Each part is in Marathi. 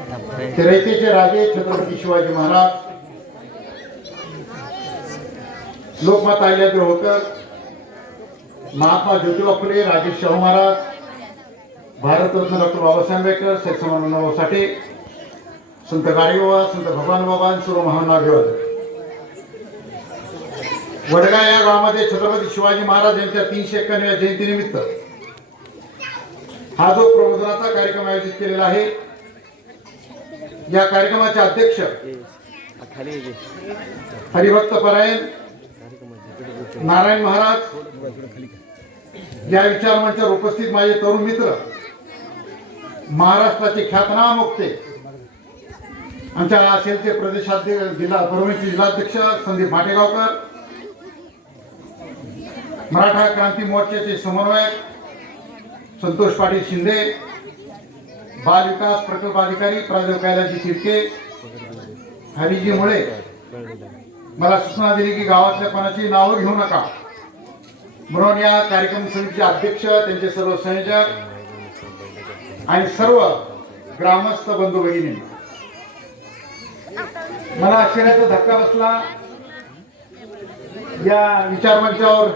रयतेचे राजे छत्रपती शिवाजी महाराज, लोकमाता अहिल्यादेवी होळकर, महात्मा ज्योतिबा फुले, राजे शाहू महाराज, भारतरत्न डॉक्टर बाबासाहेब आंबेडकर, सैयद समानंदभाऊ साठे, संत गाडगेबाबा, संत भगवान बाबा, सर्व महान मार्गदर्शक. वडगाव या गावामध्ये छत्रपती शिवाजी महाराज यांच्या 391व्या जयंतीनिमित्त हा जो प्रबोधनाचा कार्यक्रम आयोजित केलेला आहे, या कार्यक्रमाचे अध्यक्ष हरिभक्त परायण नारायण महाराज, या विचार मंचावर उपस्थित माझे तरुण मित्र, महाराष्ट्राचे ख्यातनाम वक्ते, आमच्या सेलचे प्रदेशाध्यक्ष, जिल्हा परभणीचे जिल्हाध्यक्ष संदीप माटेगावकर, मराठा क्रांती मोर्चाचे समन्वयक संतोष पाटील शिंदे, बाल विकास प्रकल्प अधिकारी प्राध्यापक कैलासजी तिडके, हरिजी मुळे. मला सूचना दिली की गावातल्या कोणाची नावं घेऊ नका, म्हणून या कार्यक्रम समितीचे अध्यक्ष, त्यांचे सर्व संयोजक आणि सर्व ग्रामस्थ बंधू भगिनी, मला आश्चर्याचा धक्का बसला. या विचारमंचावर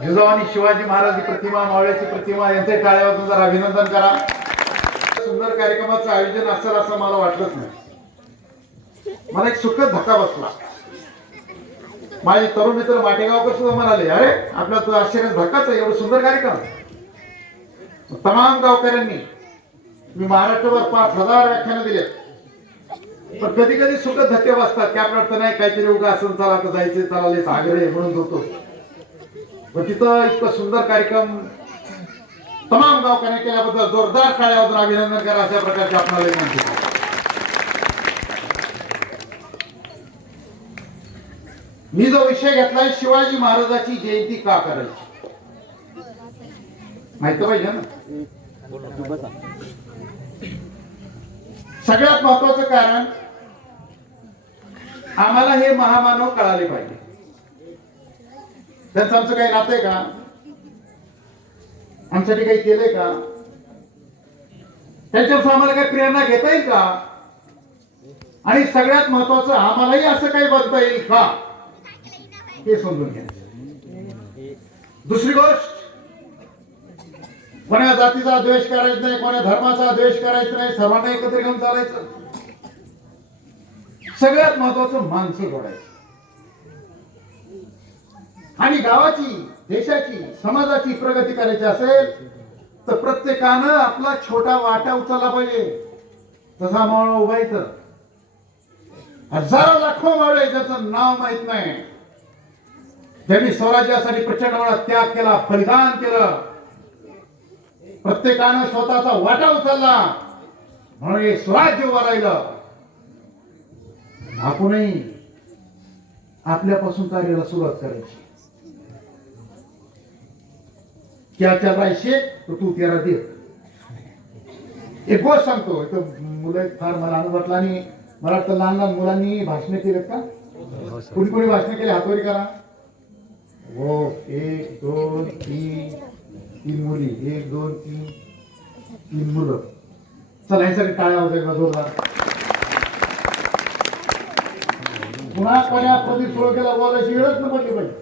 जिजाऊ शिवाजी महाराज प्रतिमा, मावळ्याची प्रतिमा यांचे टाळ्यावर जरा अभिनंदन करा. सुंदर कार्यक्रमाचं आयोजन असेल असं मला वाटलंच नाही. मला एक सुखद धक्का बसला. माझे तरुण मित्र माटेगावकर सुद्धा म्हणाले, अरे आपला तो आश्चर्याचा धक्काच आहे, एवढं सुंदर कार्यक्रम. तमाम गावकऱ्यांनी, मी महाराष्ट्रभर 5000 व्याख्यानं दिले, पण कधी कधी सुखद धक्के बसतात की आपल्याला तर नाही काहीतरी उगा असं, चला तर जायचं, चला लय आग्रह म्हणून होतो. पण तिथं इतकं सुंदर कार्यक्रम तमाम गावकऱ्यांनी केल्याबद्दल जोरदार टाळ्यावर अभिनंदन करा, अशा प्रकारचे आपल्याला विनंती. मी जो विषय घेतलाय, शिवाजी महाराजांची जयंती का करायची, माहिती पाहिजे ना. सगळ्यात महत्वाचं कारण, आम्हाला हे महामानव कळाले पाहिजे. त्यांचं आमचं काही नातं आहे का, आमच्यासाठी काही केलंय का, त्यांच्यापासून आम्हाला काही प्रेरणा घेता येईल का, आणि सगळ्यात महत्वाचं आम्हालाही असं काही बनता येईल का, हे समजून घ्या. दुसरी गोष्ट, कोणा जातीचा द्वेष करायचा नाही, कोणा धर्माचा द्वेष करायचा नाही, सर्वांना एकत्र घेऊन चालायचं. सगळ्यात महत्वाचं माणसं जोडायचं. आणि गावाची, देशाची, समाजाची प्रगती करायची असेल तर प्रत्येकानं आपला छोटा वाटा उचलला पाहिजे. तसा मावळा उभायचं, हजारो लाखो मावळे ज्याचं नाव माहित नाही, त्यांनी स्वराज्यासाठी प्रचंड मोठा त्याग केला, बलिदान केलं. प्रत्येकानं स्वतःचा वाटा उचलला म्हणून हे स्वराज्य उभं राहिलं. आपणही आपल्यापासून कार्याला सुरुवात करायची. क्या चल रहा है शेख, तो तू तेरा दे. एक गोष्ट सांगतो, मुलं फार मला अनुभवला, आणि मला वाटतं लहान लहान मुलांनी भाषण केलेत का, कोणी कोणी भाषण केले, हातवरी करा. हो, 1 2 3 3 मुली, 1 2 3 मुलं. चला ह्यासाठी टाळ्या वगैरे जोरदार. पुन्हा कोण्या प्रदीप सुरू केला, बोलायची वेळच न पडली पाहिजे.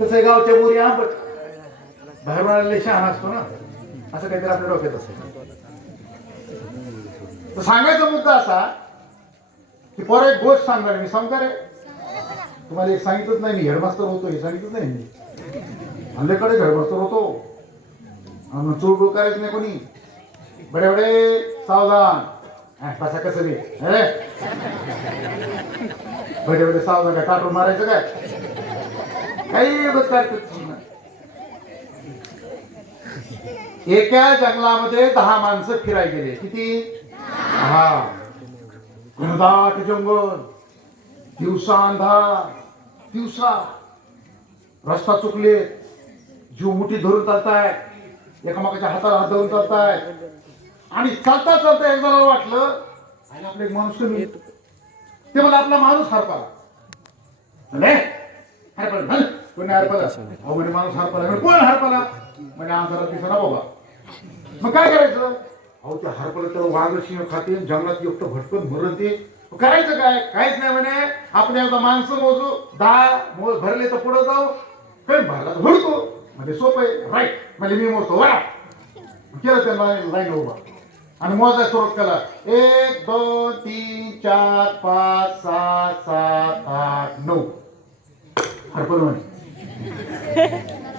तसं गावच्या मुली आंबट, बाहेरून आलेले शहाणा असतो ना, असं काहीतरी आपल्या डोक्यात असेल. तर सांगायचा मुद्दा असा की पोरं एक गोष्ट सांगणार, मी सांगणार आहे तुम्हाला. एक सांगितलंच नाही, मी हेडमास्टर होतो, हे सांगितलंच नाही मी. हल्लेकडे हेडमास्टर होतो, चूळ करायचं नाही कोणी. बडे बडे सावधान, कसा कसं रे, बडे बडे सावधान, काय टाटून मारायचं काय, काही करतात. एका जंगलामध्ये 10 माणसं फिरायला गेले. किती? 10. घनदाट जंगल, दिवसा अंधार, दिवसा रस्ता चुकले, जीव मुठी धरून चालताय, एकामेकाच्या हाताला हात धरून चालताय. आणि चालता चालता एक जणाला वाटलं आपला एक माणूस कमी, ते मला आपला माणूस हरपाला. कोणी हरपाला? अहो म्हणे माणूस हरपाला. कोण हरपाला? म्हणजे अंधारात दिसना बाबा. मग काय करायचं? अहो त्या हरपलं तर वाघ सिंह खाते जंगलात एकटं भटकन मरण ते करायचं काय काहीच नाही म्हणे आपण एकदा माणसं मोजू 10 भरले तर पुढे जाऊ काही भरला तर भरतो म्हणजे सोपं आहे राईट म्हणजे मी मोजतो वा केलं त्यांना लाईन उभा आणि मोजायला सुरुवात केला 1 2 3 4 5 6 7 8 9 हरपल म्हणे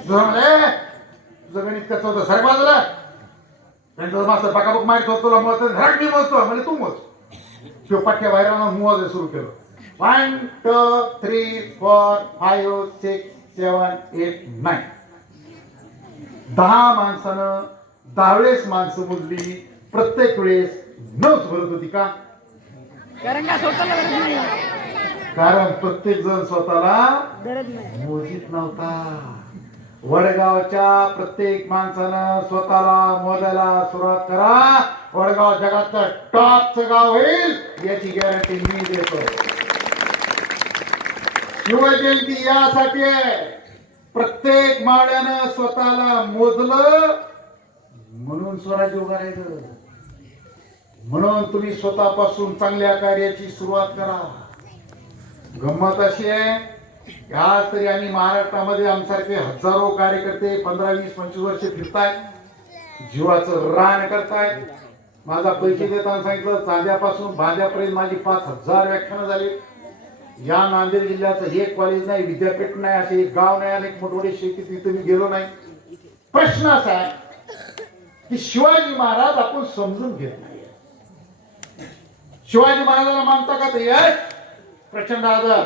तुझं गणित कसं होतं सर बाजूला त्यांचा मास्तर पकापक मारित होतो तुला मोज धड मी मोजतो म्हणजे तू मोज किंवा पट्ट्या बाहेर मोजायला सुरू केलं 1 2 3 4 5 6 7 8 9 10 माणसानं 10 वेळेस माणसं मोजली प्रत्येक वेळेस नच भरत होती का कारण प्रत्येक जण स्वतःला मोजित नव्हता वडगावच्या प्रत्येक माणसानं स्वतःला मोजायला सुरुवात करा वडगाव जगातलं टॉपचं गाव होईल याची गॅरंटी मी देतो शिवजयंती यासाठी आहे प्रत्येक मावळ्यानं स्वतःला मोजलं म्हणून स्वराज्य उभा राहिलं म्हणून तुम्ही स्वतःपासून चांगल्या कार्याची सुरुवात करा गंमत अशी आहे आज तरी आम्ही महाराष्ट्रामध्ये आमच्यासारखे हजारो कार्यकर्ते 15 20 25 वर्ष फिरतायत जीवाचं रान करतायत माझा पैसे देताना सांगितलं चांद्यापासून भांद्यापर्यंत माझी 5000 व्याख्यानं झाली या नांदेड जिल्ह्याचं एक कॉलेज नाही विद्यापीठ नाही असे एक गाव नाही आणि एक मोठमोठी शेती तिथे मी गेलो नाही प्रश्न असा आहे की शिवाजी महाराज आपण समजून घेत नाही शिवाजी महाराजांना मानता का ते प्रचंड आदर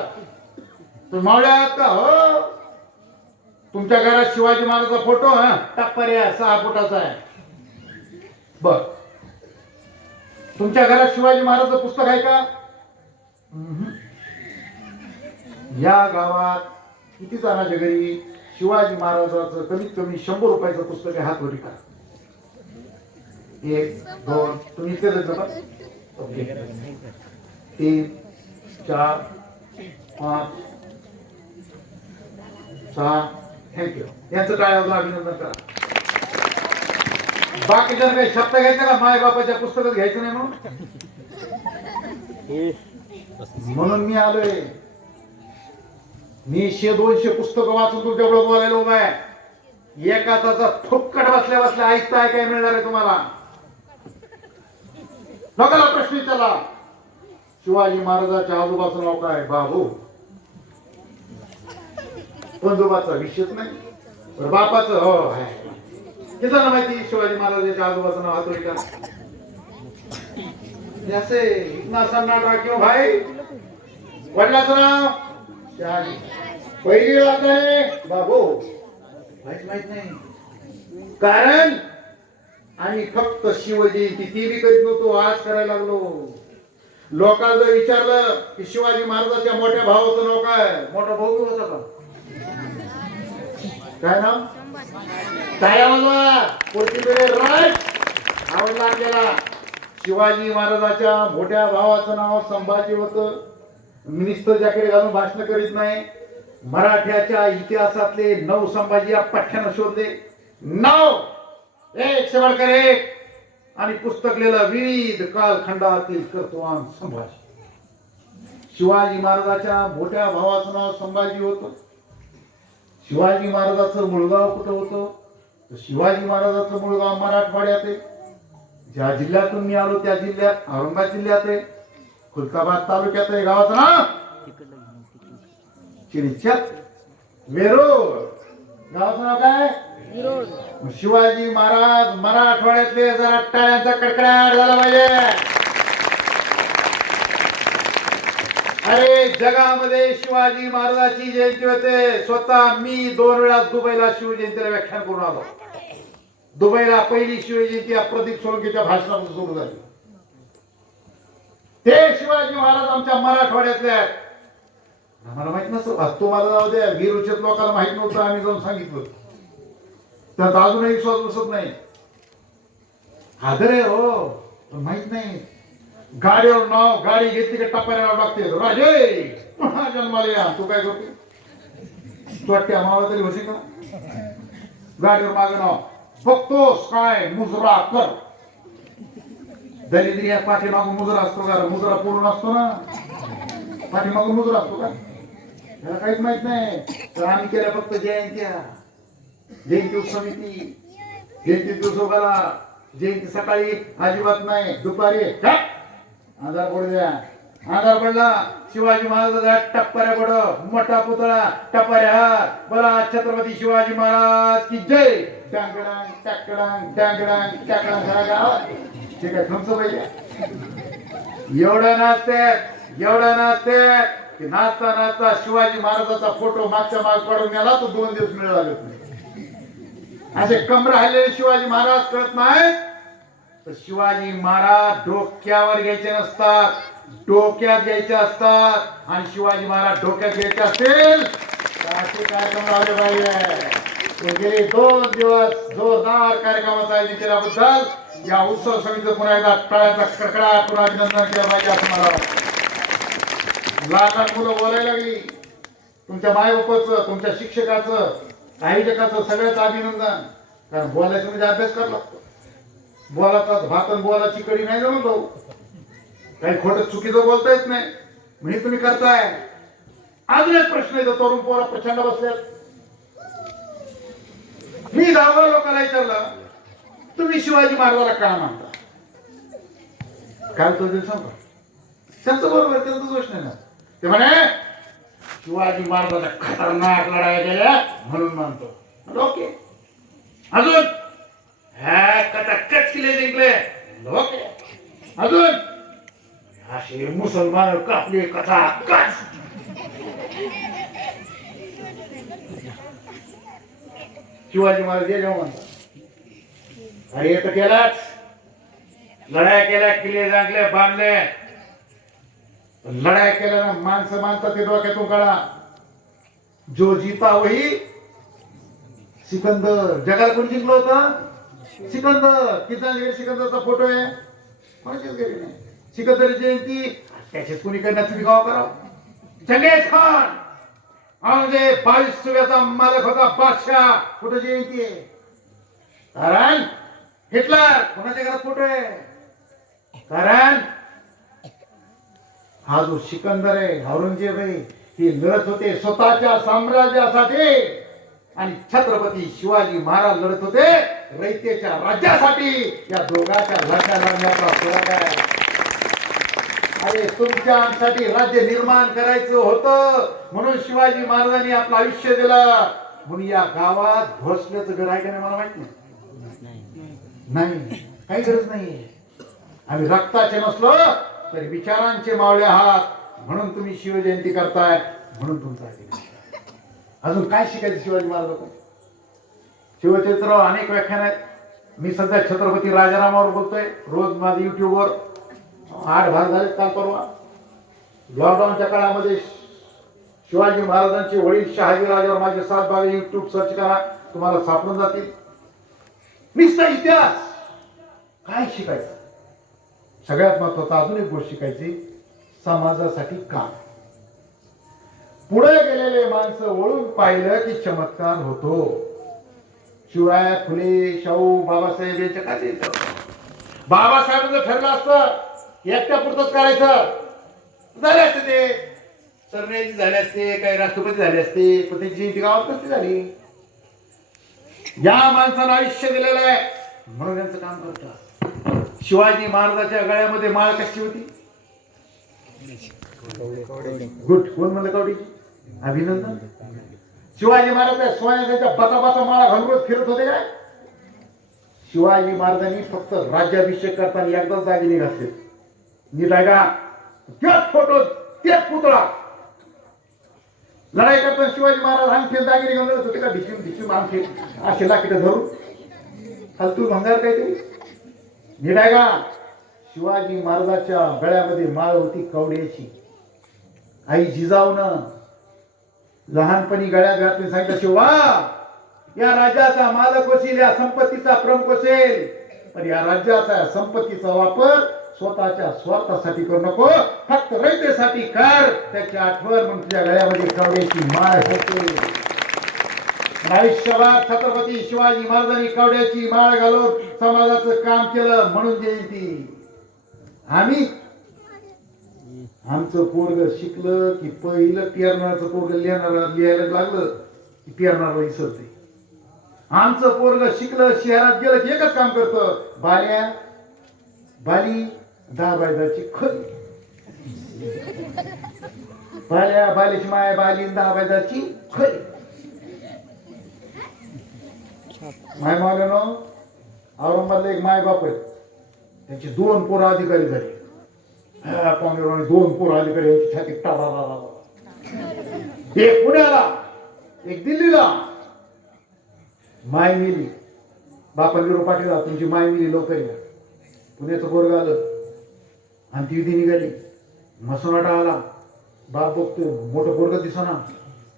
तुम्ही मावळ्या आहात का हो तुमच्या घरात शिवाजी महाराजांचा फोटो टप्पर आहे 6 फुटाचा आहे बर तुमच्या घरात शिवाजी महाराजांचं पुस्तक आहे का या गावात किती जणांच्या घरी शिवाजी महाराजांचं कमीत कमी 100 रुपयाचं पुस्तक आहे हात वरी का 1 2 तुम्ही इथे जमा 3 4 5 6 थँक्यू यांचं काय अभिनंदन करा बाकीच्या काही शब्द घ्यायचा का माय बापाच्या पुस्तकात घ्यायचं नाही म्हणून मी आलोय मी 100-200 पुस्तकं वाचून तुमच्याकडे बोलायला उभा आहे एका ताचा फुक्कट बसल्या बसल्या ऐकताय काय मिळणार आहे तुम्हाला लोकांना प्रश्न विचारला शिवाजी महाराजांच्या आजोबाचं नाव काय बाबू पंजोबाचा विषयच नाही बापाचं हो आहे किती माहिती शिवाजी महाराजांच्या आजोबाचं नाव हातोरी का जैसे इतना सन्नाटा क्यों भाई वडिलाचं नाव शहाजी पहिली वाद आहे बाबू माहित नाही कारण आणि फक्त शिवजयंती ती बी करीत नव्हतो आज करायला लागलो लोकांना जर विचारलं की शिवाजी महाराजांच्या मोठ्या भावाचं नाव काय मोठा भाऊ बी होता का काय नाव काय आवडला आपल्याला शिवाजी महाराजांच्या मोठ्या भावाचं नाव संभाजी होतं मिनिस्टर जॅकेट घालून भाषण करीत नाही मराठ्याच्या इतिहासातले 9 संभाजी या पाठ्यानं शोधले 9 एक शेवटकर एक आणि पुस्तक लिहिलं विविध कालखंडातील कर्तृत्ववान संभाजी शिवाजी महाराजांच्या मोठ्या भावाचं नाव संभाजी होतं शिवाजी महाराजांचं मुळगाव कुठं होतं शिवाजी महाराजांचं मुळगाव मराठवाड्यात आहे ज्या जिल्ह्यातून मी आलो त्या जिल्ह्यात औरंगाबाद जिल्ह्यात आहे खुलताबाद तालुक्यात आहे गावाचं नाव चिंचत वेरूळ गावाचं नाव काय शिवाजी महाराज मराठवाड्यातले जरा टाळ्यांचा कडकडाट झाला पाहिजे अरे जगामध्ये शिवाजी महाराजांची जयंती होते स्वतः मी 2 वेळा दुबईला शिवजयंतीला व्याख्यान करून आलो दुबईला पहिली शिवजयंती प्रदीप सोळंकीच्या भाषणापासून सुरू झाली ते शिवाजी महाराज आमच्या मराठवाड्यातले आहेत आम्हाला माहित नसतं तुम्हाला जाऊ द्या वीरुचेत लोकांना माहित नव्हतं आम्ही जाऊन सांगितलं त्यात अजूनही विश्वास बसत नाही आदर आहे हो माहित नाही गाडीवर नाव गाडी घेतली का टप्प्याला नाव टाकते राजे जन्माला या तू काय करते तोट्या मावा तरी होशी का गाडीवर मागे नाव बघतोस काय मुजरा कर दरिद्री या पाठीमागून मुजरा असतो का? मुजरा पूर्ण असतो ना, पाठीमागून मुजरा असतो का? त्याला काहीच माहित नाही. तर आम्ही केल्या फक्त जयंत्या, जयंती उत्सव समिती, जयंती उत्सवाला जयंती सकाळी अजिबात नाही, दुपारी आधार पडू द्या. आधार पडला शिवाजी महाराजांचा टप्पाऱ्या पड मोठा पुतळा टप्पाऱ्या हार बोला छत्रपती शिवाजी महाराज की जय. डांगडांग टाकडांग डांगडांग टाकडांग सगळा गावात ठीक आहे. तुमचं पाहिजे एवढं नाचते की नाचता नाचता शिवाजी महाराजाचा फोटो मागच्या माग काढून गेला तो 2 दिवस मिळाला नाही. असे कमर हल्लेले शिवाजी महाराज कळत नाहीत. तर शिवाजी महाराज डोक्यावर घ्यायचे नसतात, डोक्यात घ्यायचे असतात. आणि शिवाजी महाराज डोक्यात घ्यायचे असतील तर असे कार्यक्रम लावले पाहिजे. गेले 2 दिवस जोरदार कार्यक्रमाचं आयोजन केल्याबद्दल या उत्सव समितीचं पुन्हा एकदा टाळ्यांचा कडकडाट पुन्हा अभिनंदन केलं पाहिजे असं मला वाटतं. लहान मुलं बोलायला लागली, तुमच्या मायबापाचं, तुमच्या शिक्षकाचं, आयोजकाचं सगळ्याचं अभिनंदन. कारण बोलायचं म्हणजे अभ्यास करावा लागतो. बोलाचा भात आणि बोलाची कडी नाही जमून भाऊ. काही खोटं चुकीचं बोलता येत नाही म्हणजे तुम्ही करताय. अजून एक प्रश्न येतो, तरुण पोरं प्रचंड बसल्यात. मी 10 लोकांना विचारलं तुम्ही शिवाजी महाराजाला का मानता? काय तो सांगा. त्यांचं बरोबर, त्यांचा दोष नाही ना. ते म्हणे शिवाजी महाराजाच्या खतरनाक लढाया गेल्या म्हणून मानतो. ओके. अजून ह्या कच किल्ले जिंकले. ओके. अजून असे मुसलमान कापले कथा कच. शिवाजी महाराज हे जेव्हा म्हणतात अरे तर केलाच, लढाया केल्या, किल्ले जिंकले, बांधले. लढाई केल्यानं माणसं मानतात ते डोक्यातून काढा. जो जीता वही सिकंदर. जगाला कोण जिंकलं होतं? सिकंदर. किती सिकंदरचा फोटो आहे? कोणाच्याच घरी नाही. सिकंदर जयंती त्याच्यात कोणी करण्यात तुम्ही गाव करावं. चंगेज खान म्हणजे 22 सुव्याचा मालक होता, बादशाह. कुठं जयंती आहे? कारण हिटलर कोणाच्या घरात फोटो आहे? कारण हा जो सिकंदर आहे, औरंगजेब आहे, ते लढत होते स्वतःच्या साम्राज्यासाठी आणि छत्रपती शिवाजी महाराज लढत होते रयतेच्या राज्यासाठी. या दोघांच्या लढ्या लढण्याचा फरक आहे. अरे तुमच्यासाठी राज्य निर्माण करायचं होतं म्हणून शिवाजी महाराजांनी आपलं आयुष्य दिलं. म्हणून या गावात भोसल्याचं घर आहे का नाही मला माहित नाही. काही गरज नाही. आम्ही रक्ताचे नसलो तरी विचारांचे मावळे आहात म्हणून तुम्ही शिवजयंती करताय, म्हणून तुमचा. अजून काय शिकायचं शिवाजी महाराज? शिवचरित्र अनेक व्याख्यान आहेत. मी सध्या छत्रपती राजारामावर बोलतोय. रोज माझे युट्यूबवर 8 भाग झाले काल परवा. लॉकडाऊनच्या काळामध्ये शिवाजी महाराजांचे वडील शहाजी राजावर माझे 7 भाग युट्यूब सर्च करा, तुम्हाला सापडून जातील. निस्ता इतिहास काय शिकायचं. सगळ्यात महत्वाचा अजून एक गोष्ट शिकायची, समाजासाठी काम. पुढे गेलेले माणसं वळून पाहिलं की चमत्कार होतो. शिवराय फुले, शाहू, बाबासाहेब यांच्या काय बाबासाहेबांचं ठरलं असतं एकट्या पुरतच करायचं झाले असते, ते सरन्यायाधीश झाले असते, काही राष्ट्रपती झाले असते, पण त्यांची जयंती गावात नसती झाली. या माणसानं आयुष्य दिलेलं आहे म्हणून त्यांचं काम करतात. शिवाजी महाराजांच्या गळ्यामध्ये माळ कशी होती? गुड. कोण म्हणलं कवडी? अभिनंदन. शिवाजी महाराज सोन्याच्या बचा माळा घालून फिरत होते काय? शिवाजी महाराजांनी फक्त राज्याभिषेक करताना एकदाच दागिने घातले. नीट आहे का? तेच फोटो, तेच पुतळा. लढाई करताना शिवाजी महाराज अंगठे दागिने घालून होते का? भिशीम अंगठे असे लाकडे धरून फालतू भंगार काहीतरी. नीट आहे का? शिवाजी महाराजांच्या गळ्यामध्ये माळ होती कवड्याची. आई जिजाऊनं लहानपणी गळ्यात घातली, सांगितलं शिवा या राज्याचा मालक होशील, या संपत्तीचा प्रमुख असेल, पण या राज्याचा संपत्तीचा वापर स्वतःच्या स्वार्थासाठी करू नको, फक्त रयतेसाठी कर. त्याची आठवण म्हणून तुझ्या गळ्यामध्ये कवड्याची माळ होते. आयुष्यभर छत्रपती शिवाजी महाराजांनी कवड्याची माळ घालून समाजाचं काम केलं म्हणून जयंती. आम्ही आमचं पोरग शिकलं की पहिलं पेरणारचं पोरग लिहायला लागलं की पेरणारा विसरते. आमचं पोरग शिकलं शहरात गेलं की एकच काम करतं, बाली 10 बायदाची खरी. बालीची माय बाली 10 बायदाची खरी. माय मावल्यानो औरंगाबादला एक माय बाप आहे, त्यांची 2 पोरं अधिकारी झाली. काँग्रेसवाले 2 पोरं अधिकारी यांची छाती टाळा, एक पुण्याला एक दिल्लीला. माय मिली बापा विरो पाठीला, तुमची माय मिली लवकर या. पुण्याचं पोरग आलं आणि ती विधी निघाली. मसनाटा आला, बाप बघतो मोठं पोरग दिसना.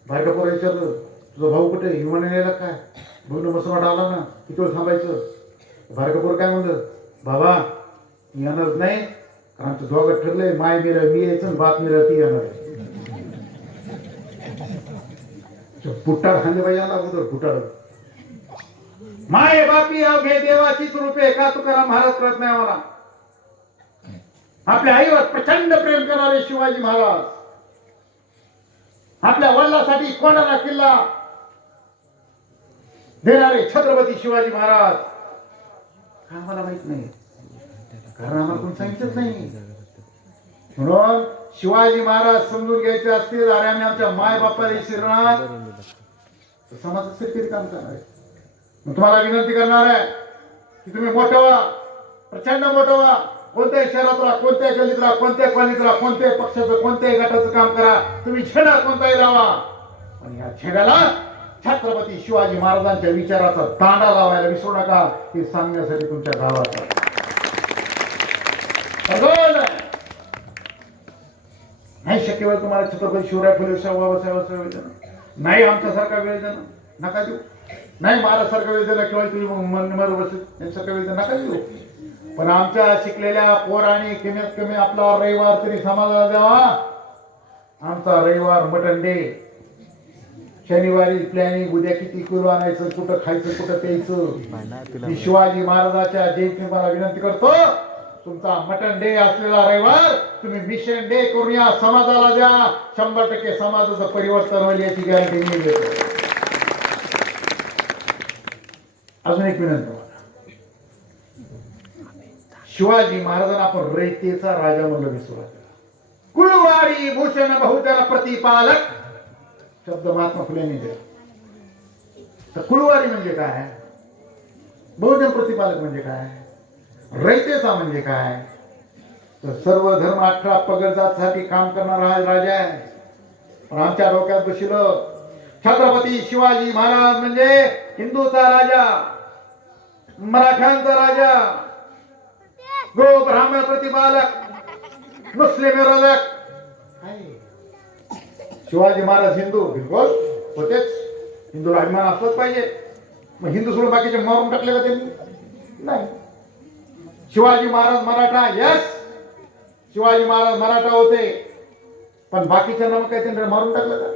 बायका पोरा विचारलं तुझा भाऊ कुठे, विमाने यायला काय? बघ मसनाटा आला ना, किती वेळ थांबायचं? बायका पोर काय म्हणलं, बाबा येणारच नाही, कारण आमचं दोघं ठरलंय, माय मिळा मी यायचं, बाप मिळा ती येणार. फुटाड खाल्ले पाहिजे अगोदर, फुटाड. माय बापी अवघे देवाचीच रूपे, का तुकाराम महाराज करत नाही आम्हाला. आपल्या आईवर प्रचंड प्रेम करणारे शिवाजी महाराज, आपल्या वडिलांसाठी कोणाला किल्ला देणारे छत्रपती शिवाजी महाराज. आम्हाला माहित नाही, कारण आम्हाला कोणी सांगितलंच नाही. म्हणून शिवाजी महाराज समजून घ्यायचे असतील आणि आम्ही आमच्या माय बापाला शिरणार तर समाजात किती काम करणार आहे. तुम्हाला विनंती करणार आहे की तुम्ही मोठं व्हा, प्रचंड मोठं व्हा. कोणत्याही शहरात राहा, कोणत्याही गल्लीत राहा, कोणत्याही कॉलनीत राहा, कोणत्याही पक्षाचं कोणत्याही गटाचं काम करा, तुम्ही झेंडा कोणताही लावा, आणि या झेंड्याला छत्रपती शिवाजी महाराजांच्या विचाराचा दांडा लावायला विसरू नका. हे सांगण्यासाठी तुमच्या गावात नाही शक्य वेळ तुम्हाला छत्रपती शिवराय फुले बाबासाहेब नाही आमच्यासारखा वेळ देणं नका देऊ, नाही महाराजसारखा वेळ देणं किंवा तुम्ही मन बसेल यांच्यासारखा वेळ देणं नका देऊ. पण आमच्या शिकलेल्या पोरांनी कमीत कमी आपला रविवार तरी समाजाला द्यावा. आमचा रविवार मटन डे, शनिवारी प्लॅनिंग, उद्या किती किलो आणायचं, कुठं खायचं, कुठं प्यायचं. मी शिवाजी महाराजाच्या जयंती मला विनंती करतो, तुमचा मटन डे असलेला रविवार तुम्ही मिशन डे करून या, समाजाला द्या. 100% समाजाचं परिवर्तन होईल याची गॅरंटी मी देतो. अजून एक विनंती, शिवाजी महाराजांना आपण रयतेचा राजा म्हणलं विसरू. कुळवाडी भूषण बहुजन प्रतिपालक शब्द महात्मा फुलेंनी दिला. तर कुळवाडी म्हणजे काय, बहुजन प्रतिपालक म्हणजे काय, रयतेचा म्हणजे काय, तर सर्व धर्म 18 पगड जातीसाठी काम करणारा हा राजा आहे. पण आमच्या डोक्यात बसलं छत्रपती शिवाजी महाराज म्हणजे हिंदूचा राजा, मराठ्यांचा राजा, गो ब्राह्मण प्रतिपालक, मुस्लिम विरोधक. शिवाजी महाराज हिंदू बिलकुल होतेच, हिंदूला अभिमान असलाच पाहिजे. मग हिंदू सोडून बाकीचे मारून टाकले का त्यांनी? नाही. शिवाजी महाराज मराठा, यस शिवाजी महाराज मराठा होते, पण बाकीच्यांना मग काय त्यांनी मारून टाकलं का?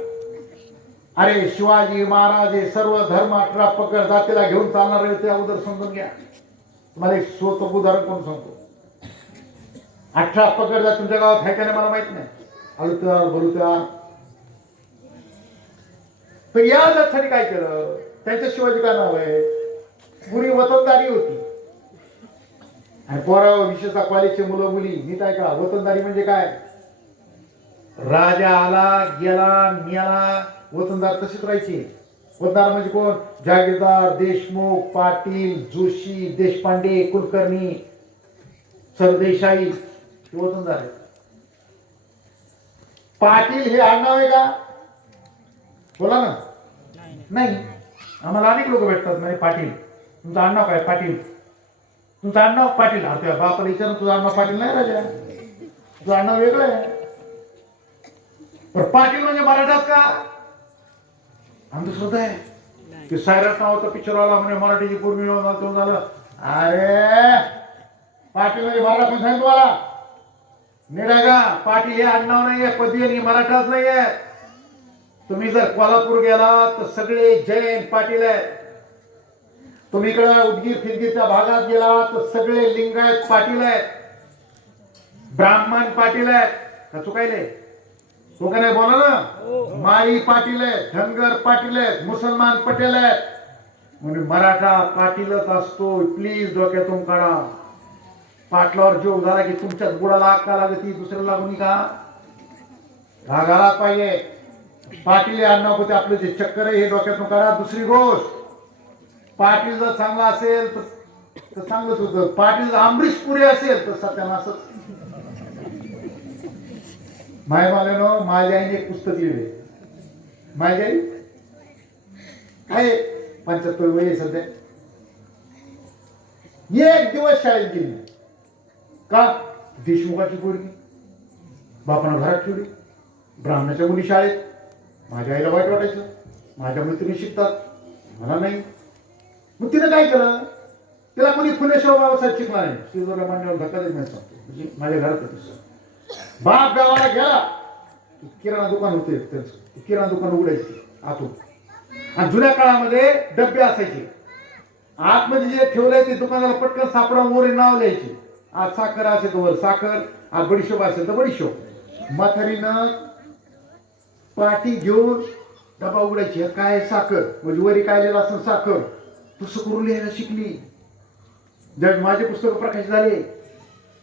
अरे शिवाजी महाराज हे सर्व धर्म 18 पगड जातीला घेऊन चालणार आहे, ते अगोदर समजून घ्या. तुम्हाला एक स्वतः उदाहरण करून सांगतो. 18 पगड जात तुमच्या गावात आहे का नाही मला माहित नाही, अलुत्या बलुत्या. तर या जातीसाठी काय केलं, त्यांच्या शिवाजी काय नाव आहे, पुरी वतनदारी होती. आणि पोरा विशेषतः कॉलेजचे मुलं मुली नीट आहे का, वतनदारी म्हणजे काय, राजा आला गेला मेला, वतनदार तशीच राहायची. वतनदार म्हणजे कोण, जागीरदार, देशमुख, पाटील, जोशी, देशपांडे, कुलकर्णी, सरदेसाई, वतनदार आहे. पाटील हे आडनाव आहे का, बोला ना. नाही, आम्हाला अनेक लोक भेटतात म्हणजे पाटील, तुमचं आडनाव काय, पाटील, तुमचं आडनाव पाटील. तुझ्या बापाला विचार, तुझं आडनाव पाटील नाही राजा, तुझं आडनाव वेगळं आहे. पण पाटील म्हणजे मराठात का, अंधश्रद्धा आहे. की सायराट नावाचा पिक्चर आला म्हणजे मराठीची पूर्वी झालं. अरे पाटील म्हणजे मराठा कोण सांग तुम्हाला, निडागा पाटील हे आडनाव नाहीये, पदवी आणि मराठाच नाहीये. तुम्ही जर कोल्हापूर गेला तर सगळे जैन पाटील आहेत. तुम्ही इकडे उदगीर फिरगीरच्या भागात गेला तर सगळे लिंगायत पाटील आहेत. ब्राह्मण पाटील आहेत का चुकायले? तो का नाही बोला ना. माई पाटील आहेत, धनगर पाटील आहेत, मुसलमान पटेल आहेत, म्हणजे मराठा पाटीलच असतो. प्लीज डोक्यातून काढा. पाटलावर जोग झाला की तुमच्याच बुडाला अक्का लागती, दुसऱ्याला लागून का रागाला पाहिजे. पाटील अण्णा होते आपले जे चक्कर आहे हे डोक्यातून काढा. दुसरी गोष्ट, पाटील जर चांगला असेल तर चांगलंच होतं. पाटील जर अमरीश पुरी असेल तर सत्यानाशच. मायवाल्यानं माझ्या आईने एक पुस्तक लिहिले. माझी आई आहे 75 वय सध्या. एक दिवस शाळेत गेली का? देशमुखाची पोरगी बापानं घरात ठेवली, ब्राह्मणाच्या मुली शाळेत. माझ्या आईला वाईट वाटायचं, माझ्या मैत्रिणी शिकतात, मला नाही. मग तिने काय केलं? तिला कोणी फुलेशिवाय बाबासाहेब शिकणार नाही. श्रीजोला मांडल्यावर धक्का देत नाही सांगतो, म्हणजे माझ्या घरात होतं. बाप गावाला गेला, किराणा दुकान होते त्यांचं, किराणा दुकान उघडायचे आतून. आणि जुन्या काळामध्ये डबे असायचे, आतमध्ये जे ठेवलंय ते दुकानाला पटकन सापडा मोरे नाव लिहायचे. आज साखर असेल तर वर साखर, आज बडीशोप असेल तर बडीशोप. म्हातारीनं पाठी घेऊन डबा उघडायची, काय साखर म्हणजे वरी काय लिहिलं असं साखर, तसं करून लिहायला शिकली. जर माझे पुस्तक प्रकाशित झाले,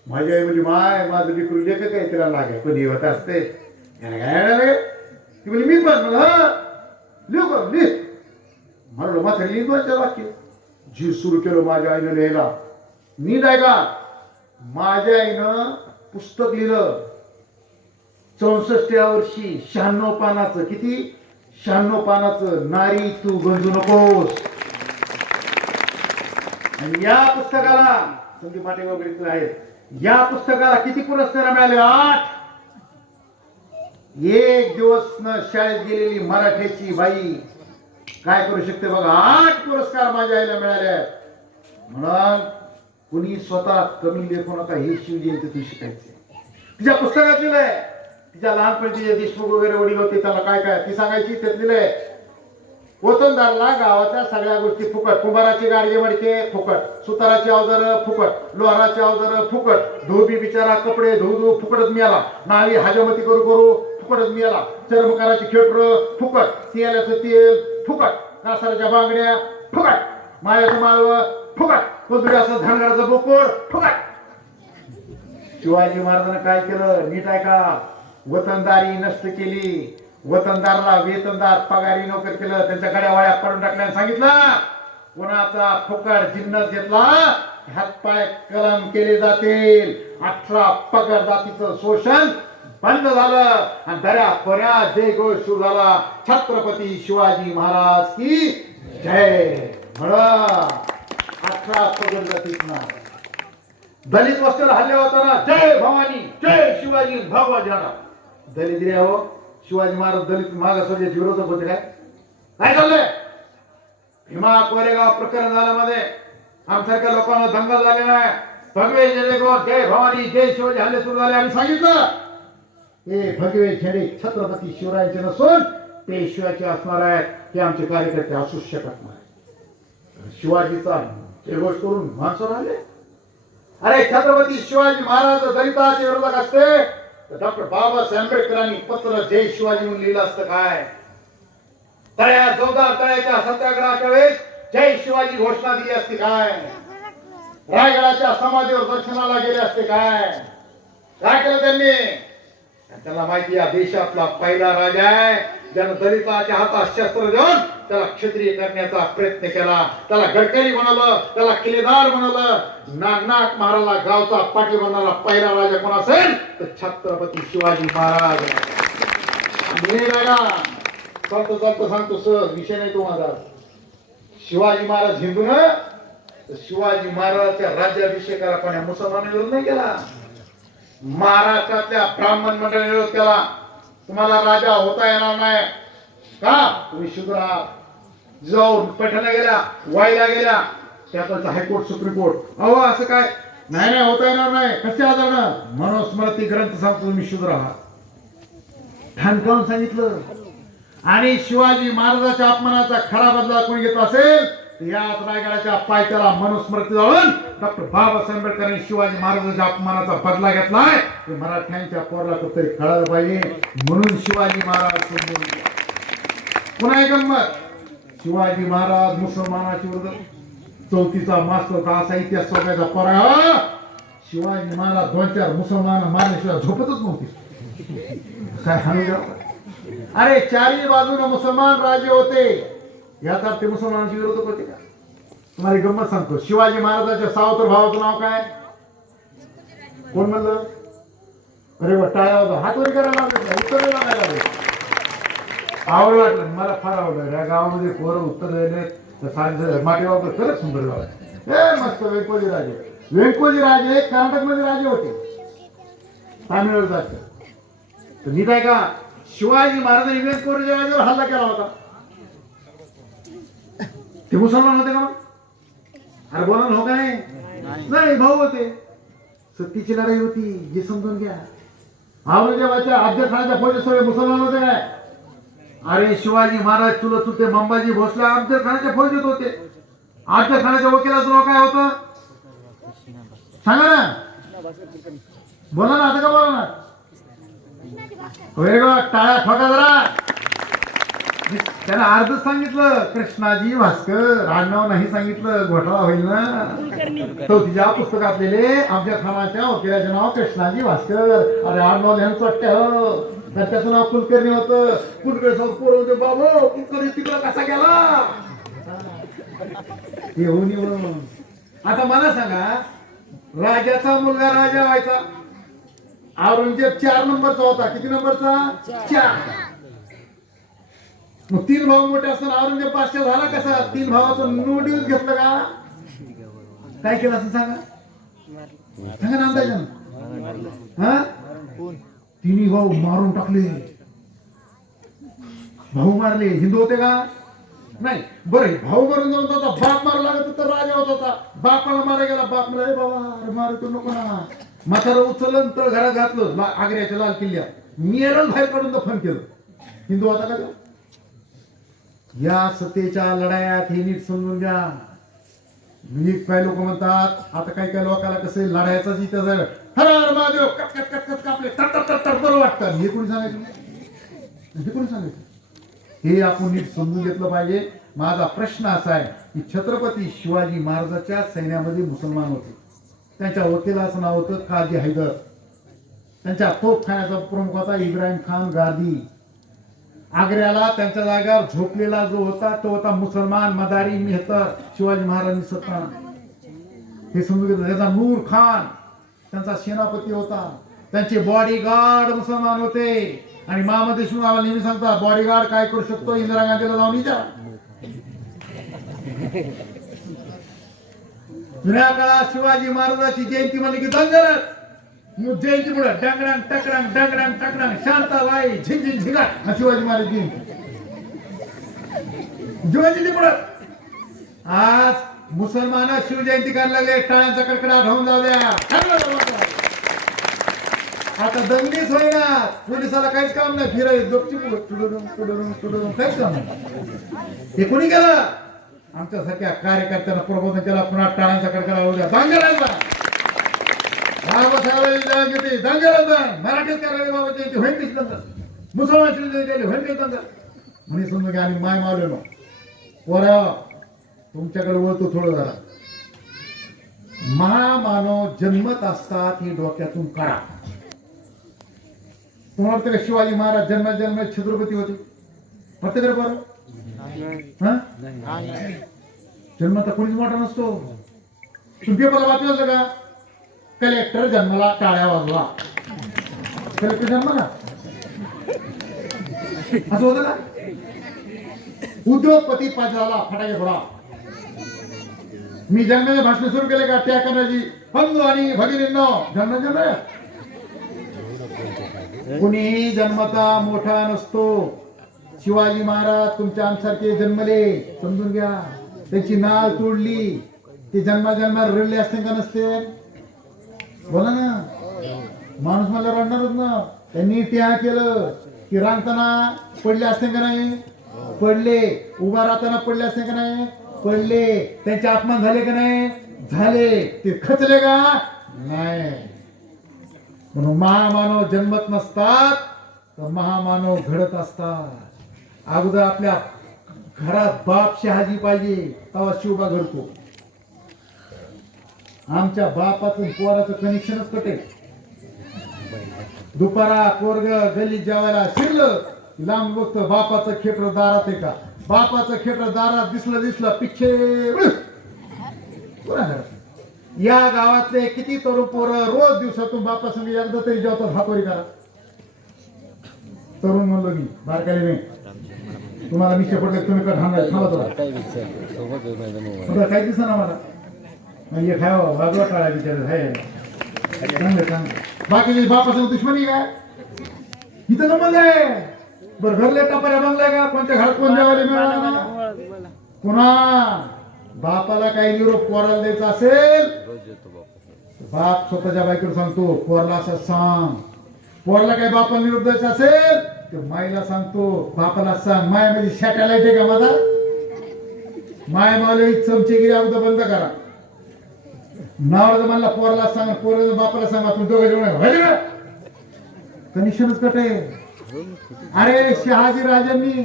माझी आई म्हणजे माय माझं लेकरू लेखक आहे, तिला लागे कधी होत असते. ती म्हणजे मी पण म्हणलं लिहू का लिह म्हणलं. म्हातारी लिहिवायचं वाक्य जी सुरू केलं माझ्या आईनं लिहायला. नीट आहे का? माझ्या आईनं पुस्तक लिहिलं 64व्या वर्षी 96 पानाचं. किती? 96 पानाचं. नारी तू गंजू नकोस. आणि या पुस्तकाला संदीप पाटील वगैरे आहेत, या पुस्तकाला किती पुरस्कार मिळाले? 8. एक दिवस न शाळेत गेलेली मराठीची बाई काय करू शकते बघा. 8 पुरस्कार माझ्या आईला मिळाले. म्हणून कुणी स्वतः कमी लेखू नका, हे शिवजयंती शिकायचे. तिच्या पुस्तकात लिहिलंय, तिच्या लहानपणी तिचे देशमुख वगैरे वडील होते, त्याला काय काय ती सांगायची त्यात लिहिलंय. वतनदारला गावाच्या सगळ्या गोष्टी फुकट. कुंभाराचे गाडगे मडके फुकट, सुताराचे अवजार फुकट, लोहाराचे अवजार फुकट, धोबी बिचारा कपडे धुऊ फुकटच मिळाला, नावी हाजमती करू करू फुकटच मिळाला, चर्मकाराची खेटर फुकट, तेलाचं तेल फुकट, कासाराच्या बांगड्या फुकट, माळ्याचं माळव फुकट, कोथुऱ्याचं धनगराचं बोकोड फुकट. शिवाजी महाराजांनी काय केलं? नीट आहे का? वतनदारी नष्ट केली. वतनदारला वेतनदार पगारी नोकर केलं, त्यांच्या गड्या वाड्या पडून टाकल्या. सांगितलं कोणाचा फुकट जिन्नस घेतला हातपाय कलम केले जातील. 18 पगार जातीचं शोषण बंद झालं आणि दऱ्या खोऱ्या जय घोष सुरू झाला. छत्रपती शिवाजी महाराज की जय. म्हणा 18 पगार जातीत दलित वस्तीवर हल्ले होताना जय भवानी जय शिवाजी भगवा झेंडा. दलित रे हो, शिवाजी महाराज दलित मागासवर्गीयाचे विरोधक होते काय? काय चाललंय? भीमा कोरेगाव प्रकरण झालं मध्ये आमच्यासारख्या लोकांना दंगल झाले नाही. भगवे झेंडे जय भवानी जय शिवाजी हल्ले सुरू झाले. आम्ही सांगितलं हे भगवे झेंडे छत्रपती शिवरायांचे नसून पेशव्याचे असणार आहेत. हे आमचे कार्यकर्ते असूच शकत नाही. शिवाजीचा जयघोष करून माणसं राहिले. अरे छत्रपती शिवाजी महाराज दलिताचे विरोधक असते तर डॉक्टर बाबासाहेब आंबेडकरांनी पत्र जय शिवाजी म्हणून लिहिलं असतं काय? तळ्या जोरदार तळ्याच्या सत्याग्रहाच्या वेळेस जय शिवाजी घोषणा दिली असते काय? रायगडाच्या समाधीवर दर्शनाला गेले असते काय? काय केलं त्यांनी? त्यांना माहिती आहे देशातला पहिला राजा आहे ज्यानं दलिताच्या हातात शस्त्र देऊन त्याला क्षत्रिय करण्याचा प्रयत्न केला. त्याला गडकरी म्हणालं, त्याला किल्लेदार म्हणालं, नाक मारायला गावचा पाटील बनणारा पहिला राजा कोण असेल तर छत्रपती शिवाजी महाराज. चालतो चालतो सांगतो सर, विषय नाही तो माझा. शिवाजी महाराज हिंदू ना, शिवाजी महाराजांच्या राज्याभिषेकाला कोण्या मुसलमान विरोध नाही केला. महाराष्ट्रातल्या ब्राह्मण मंडळी विरोध केला. तुम्हाला राजा होता येणार नाही का? तुम्ही शूद्र आहात. जाऊन पैठणला गेल्या, वाईला गेल्या, त्याचा हायकोर्ट सुप्रीम कोर्ट अहो असं काय नाही नाही होता येणार नाही. कशा आधारण? मनुस्मृती ग्रंथ सांगतो तुम्ही शूद्र आहात. ठणकावून सांगितलं. आणि शिवाजी महाराजांच्या अपमानाचा खरा बदला कोणी घेत असेल याच रायगडाच्या पायथ्याला मनुस्मृती जाऊन डॉक्टर बाबासाहेब आंबेडकरांनी शिवाजी महाराजांच्या अपमानाचा बदला घेतलाय. ते मराठ्यांच्या पोरला कुठतरी कळायला पाहिजे, म्हणून शिवाजी महाराज समजून घ्या. पुन्हा एक गंमत, शिवाजी महाराज मुसलमानाच्या विरुद्ध 34चा मास्टरचा असा इतिहास सोडायचा पोरा. शिवाजी महाराज 2-4 मुसलमान मारल्याशिवाय झोपतच नव्हती. काय हाणू, अरे चारही बाजूने मुसलमान राजे होते, याचा ते मुसलमानांची विरोधक होते का? तुम्हाला गंमत सांगतो, शिवाजी महाराजांच्या सावत्र भावाचं नाव काय? कोण म्हणलं? अरे वा, टाळ्या हात वर करायला लागले, उत्तर लागायला लागले. आवडलं वाटलं, मला फार आवडलं. या गावामध्ये पोरं उत्तर दिले तर सांगितलं माटी वापर खरंच सुंदर गाव आहे. मस्त. व्यंकोजी राजे कर्नाटकमध्ये राजे होते, तामिळनाडूत. तर नीट आहे का, शिवाजी महाराजांनी व्यंकोजी राजावर हल्ला केला होता. ते मुसलमान होते का मग? अरे बोला ना, हो का नाही? भाऊ होते. सत्तीची लढाई होती, हे समजून घ्या. औरंगजेबाच्या अफजलखानाच्या फौजेत सगळे मुसलमान होते काय? अरे शिवाजी महाराज चुलते मंबाजी भोसले अफजलखानाच्या फौजेत होते. अफजलखानाच्या वकिलाचं नाव काय होतं? सांगा ना, बोला ना, आता का बोला ना. टाळ्या ठोका जरा. त्यानं अर्ध सांगितलं, कृष्णाजी भास्कर. आडनाव नाही सांगितलं, घोटाळा होईल ना. तो तिच्या पुस्तकातलेले अफजलखानाच्या वकिलाचे नाव कृष्णाजी भास्कर. अरे आडनाव लिहायचं वाटतं, तर त्याचं नाव कुलकर्णी होतं. कुलकर्णी होते, बाबा कुलकर्णी तिकडं कसा गेला. येऊन आता मला सांगा, राजाचा मुलगा राजा व्हायचा. औरंगजेब 4 नंबरचा होता. किती नंबरचा? 4. मग 3 भाऊ मोठे असताना औरंगजेब बादशाह झाला कसा? 3 भावाचं नो ड्यूज घेतलं का? काय केलं असं सांगा, सांगा ना अंदाजानं. हा, 3 भाऊ मारून टाकले. भाऊ मारले. हिंदू होते का? नाही. बरे भाऊ मारून जाऊन होता, बाप मारू लागत तर राजा होत होता. बापाला मारा गेला. बाप म्हणला, बाबा मारू तू नको ना. म्हातारा उचललं तर घरात घातलं आग्र्याच्या लाल किल्ल्यात. मेरच बाहेर काढून दफन केलं. हिंदू होता का? या सत्तेच्या लढायात हे नीट समजून घ्या. काही लोक म्हणतात, आता काही लोकांना कसं लढायचाच इतिहास आहे, हर हर महादेव कट कट कट कट कापले तर बरं वाटतं. हे कोणी सांगायचं? हे कोणी सांगायचं? हे आपण नीट समजून घेतलं पाहिजे. माझा प्रश्न असा आहे की छत्रपती शिवाजी महाराजांच्या सैन्यामध्ये मुसलमान होते. त्यांच्या वकिलाचं नाव होतं काजी हैदर. त्यांच्या तोफखान्याचा प्रमुख होता इब्राहिम खान गादी. आग्र्याला त्यांच्या जागेवर झोपलेला जो होता तो होता मुसलमान मदारी मेहतर. शिवाजी महाराजांनी सत्ता हे समजून घेतलं. त्याचा नूर खान त्यांचा सेनापती होता. त्यांचे बॉडीगार्ड मुसलमान होते. आणि महामंत्री देशमुख आम्हाला नेहमी सांगतात, बॉडीगार्ड काय करू शकतो इंदिरा गांधीला जाऊन विचारा. जुन्या काळात शिवाजी महाराजांची जयंती म्हणली की दंगलच. जयंती पुढे डंगडांग टकडांग डंगडांग टकडांग शांताबाई झिंझिन झिंगाट. शिवाजी महाराज जयंती पुढे. आज मुसलमान शिवजयंती करायला लागले. टाळ्यांचा कडकडाट होऊन जाऊ द्या. आता दंगलीच होईना. पोलिसाला काहीच काम नाही. फिरायला काहीच काम नाही. हे कोणी केलं? आमच्यासारख्या कार्यकर्त्यांना प्रबोधन केला. पुन्हा टाळ्यांचा कडकडा होऊ द्या. दंगलांचा मराठीत करायला बाबा जयंती होईल दंगल. मुसलमान शिवजयंती होईल दंगल. म्हणे समजा की आम्ही माय मावलेलो. पोरा तुमच्याकडे वळतो थोडं जरा. महामानव जन्मत असतात हे डोक्यातून काढा. तुम्हाला वाटतं का शिवाजी महाराज जन्म छत्रपती होते? वाटतं का बरं? जन्म तर कोणीच मोठा नसतो. तुम्ही पेपरला बातमी होतं का? कलेक्टर जन्मला टाळ्या वाजवा. कलेक्टर जन्मला असं होतं का? उद्योगपती पाजराला फटाके फोडा. मी जन्माचे भाषण सुरू केले का त्या करण्याची बंधू आणि भगिनींनो, जन्म कुणीही जन्मता मोठा नसतो. शिवाजी महाराज तुमच्या आमसारखे जन्मले, समजून घ्या. त्याची नाळ तोडली, ते जन्मा रडले असते का नसते? बोला ना. माणूस मला रडणारच ना. त्यांनी त्या केलं की रांगताना पडले असते का नाही? पडले. उभा राहताना पडले असते का नाही? पडले, त्यांचे अपमान झाले का नाही? झाले. ते खचले का? नाही. म्हणून महामानव जन्मत नसतात, तर महामानव घडत असतात. अगोदर आपल्या घरात बाप शहाजी पाहिजे, तेव्हा शिवबा घडतो. आमच्या बापाचं पोराचं कनेक्शनच कटे. दुपारा पोरग गल्लीत जेवायला शिरलं, लांब बघतो बापाचं खेटर दारात आहे का. बापाचं खेटर दारात दिसलं पिच्छे. या गावातले किती तरुण पोरं रोज दिवसातून बापा संग एकदा तरी जेवतात. हातोरी करा. तरुण म्हणलो मी बारकाईने, तुम्हाला मिश्र पडले तुम्ही काय थांबा थांबा काही दिसत ना मला. म्हणजे खावा वाजवा काळा विचार बाकी बापासंग दुश्मनी काय इथं जमलं आहे. बरं घरले टापाऱ्या बांधलाय का? कोणत्या घरात कोण जेवायला मिळाला? पुन्हा बापाला काही निरोप पोराला द्यायचा असेल, बाप स्वतःच्या बायकोला सांगतो पोरला असं सांग. पोरला काही बापाला निरोप द्यायचा असेल तर माईला सांगतो बापाला सांग. माय म्हणजे सॅटेलाइट आहे का माझा? माय मावली चमचेगिरी अगोदर बंद करा. नावाला म्हणला पोरला सांग, पोराला बापाला सांगा. तुम्ही दोघे जेवण कनेक्शनच कट आहे. अरे शहाजी राजांनी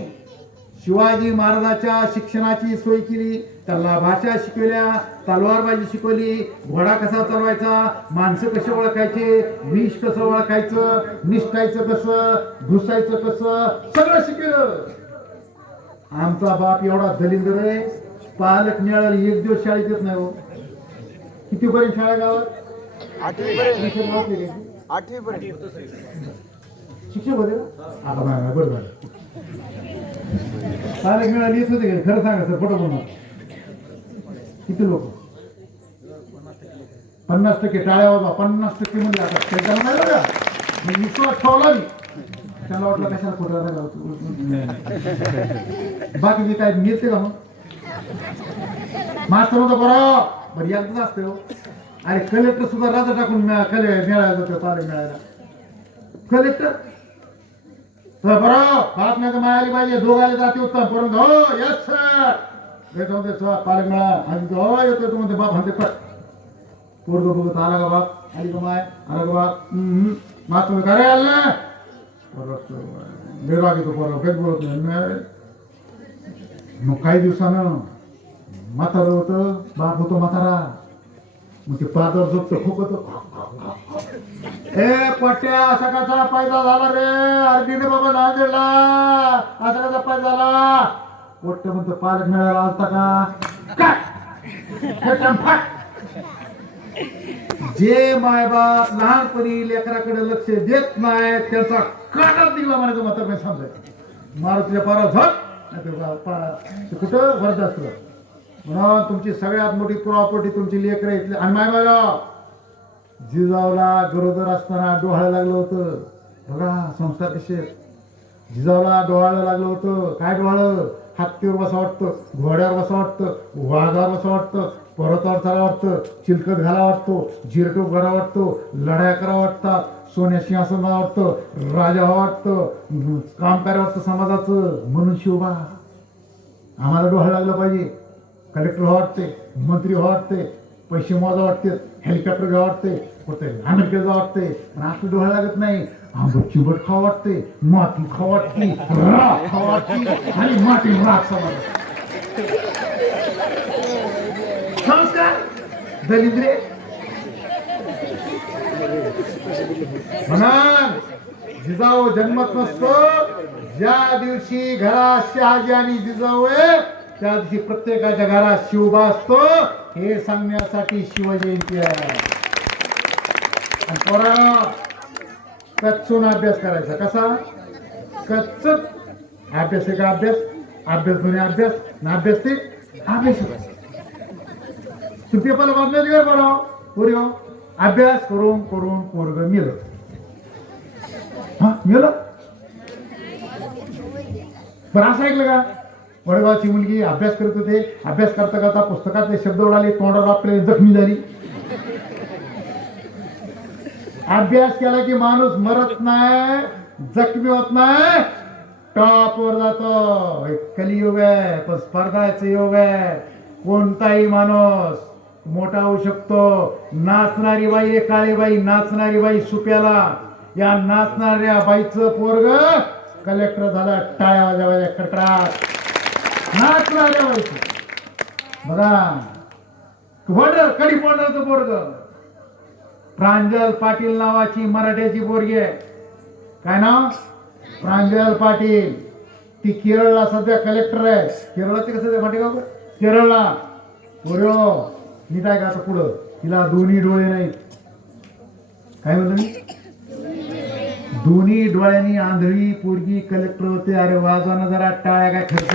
शिवाजी महाराजाच्या शिक्षणाची सोय केली. त्यांना भाषा शिकवल्या, तलवारबाजी शिकवली, घोडा कसा चालवायचा, माणसं कसे ओळखायचे, विष कसं ओळखायचं, निष्ठायचं कसं, घुसायचं कसं, सगळं शिकवलं. आमचा बाप एवढा दलिंदर आहे, पालक मिळाला एक दिवस शाळेत येत नाही. हो किती पर्यंत शाळा गावात? 8वी पर्यंत. 8वी पर्यंत शिक्षक होते आता बरोबर. पालक मिळाली येत होते का? खरं सांगा सर, फोटो बनवा. किती लोक? 50% टाळ्या बाबा. 50% म्हणजे आता त्याच्याला नाही बघा. मी विश्वास ठेवला मी. त्याला वाटलं कशाला खोटा झाला. बाकी काय मिळते का मग? मास्तर होता बरं बरं एकदाच असते. हो अरे कलेक्टर सुद्धा राजा टाकून मिळायला जातो. पालक मिळायला कलेक्टर बरं बाप नाही तर मायाली पाहिजे. दोघायला जाते उत्तम परंतु हो यस सर पालक मिळा. आणि हो येतो म्हणते बाप म्हणते पण पोरग बघत आला का बाप? आली का माय? आला का बाप? मा तुम्ही काय आलं ना बेराग येतो पोरग काही बोलत नाही. मग काही दिवसानं म्हातारं होतं, बाप होतो म्हातारा. मग ते पादर झोपतं खोकत. ए पट्ट्या सकाळचा पैदा झाला रे. अर्धीने बाबा नांदेडला असा पैदा झाला. पोट्ट म्हणतो पालक मिळायला आलता का? जे मायबाप लहानपणी लेकराकडे लक्ष देत नाही त्याचा काटाच निघला म्हणायचं. म्हातार समजायचं मारुतीच्या पारा झट कुठं वर्ध असतं. म्हणून तुमची सगळ्यात मोठी प्रॉपर्टी तुमची लेकरं इथली. आणि माय बघा जिजाऊला गरोदर असताना डोहाळं लागलं होतं. बघा संस्कार कसे. जिजाऊला डोहाळं लागलं होतं. काय डोहाळं? हत्तीवर बसा वाटतं, घोड्यावर बसा वाटतं, वाघावर बसा वाटतं, पर्वतावर चढा वाटतं, चिलकत घाला वाटतो, जिरटोप करा वाटतो, लढाया करा वाटतात, सोन्या सिंहासन वाटतं, राजा वाटतं, काम करायला वाटतं समाजाचं. म्हणून शिवबा आम्हाला डोहाळं लागलं पाहिजे. कलेक्टर वाटते, मंत्री वाटते, पैसे मोजा वाटते, हेलिकॉप्टर घ्या वाटते, कुठे अमेरिकेत जा वाटते. पण आपलं डोळा लागत नाही. आंबट चिंबट खावा वाटते, माती खावा वाटते, राख खावा वाटते आणि माती राख समाज संस्कार दलिंद्रे म्हणा. जिजाऊ जन्मत नसतो. ज्या दिवशी घरात शहाजी आणि जिजाऊ आहे त्या दिवशी प्रत्येकाच्या घरात शिवबा असतो. हे सांगण्यासाठी शिवजयंती आहे. कच्चून अभ्यास करायचा. कसा कच्च अभ्यास आहे का? अभ्यास अभ्यास म्हणे अभ्यास ना अभ्यास ते अभ्यास. तुम्ही पेपरला बातम्या दिवर बरं पोरी हो अभ्यास करून करून पोरग मेलं. हा मेलं. बरं असं ऐकलं का? वडगावची मुलगी अभ्यास करत होते. अभ्यास करता करता पुस्तकातले शब्द उडाले, तोंडावर आपले जखमी झाली. अभ्यास केला की माणूस मरत नाही, जखमी होत नाही, टॉपवर जातो. कलियुग आहे पण स्पर्धाचे योग आहे. कोणताही माणूस मोठा होऊ शकतो. नाचणारी बाई आहे, काळी बाई, नाचणारी बाई सुप्याला. या नाचणाऱ्या बाईचं पोरग कलेक्टर झाला. टाळ्या वाजवायच्या कडकडाट. नाचणाऱ्या बाईचं बघा. वडर कडी पोटाचं पोरग प्रांजल पाटील नावाची मराठ्याची पोरगी आहे. काय नाव? प्रांजल पाटील. ती केरळला सध्या कलेक्टर आहे. केरळाचे कसं ते फाटेगाव केरळला. पोऱ्यो नीट आहे का आता पुढं? तिला दोन्ही डोळे नाहीत. काय म्हणतो मी? दोन्ही डोळ्यांनी आंधळी पोरगी कलेक्टर होते. अरे वाजवाना जरा टाळ्या. काय खर्च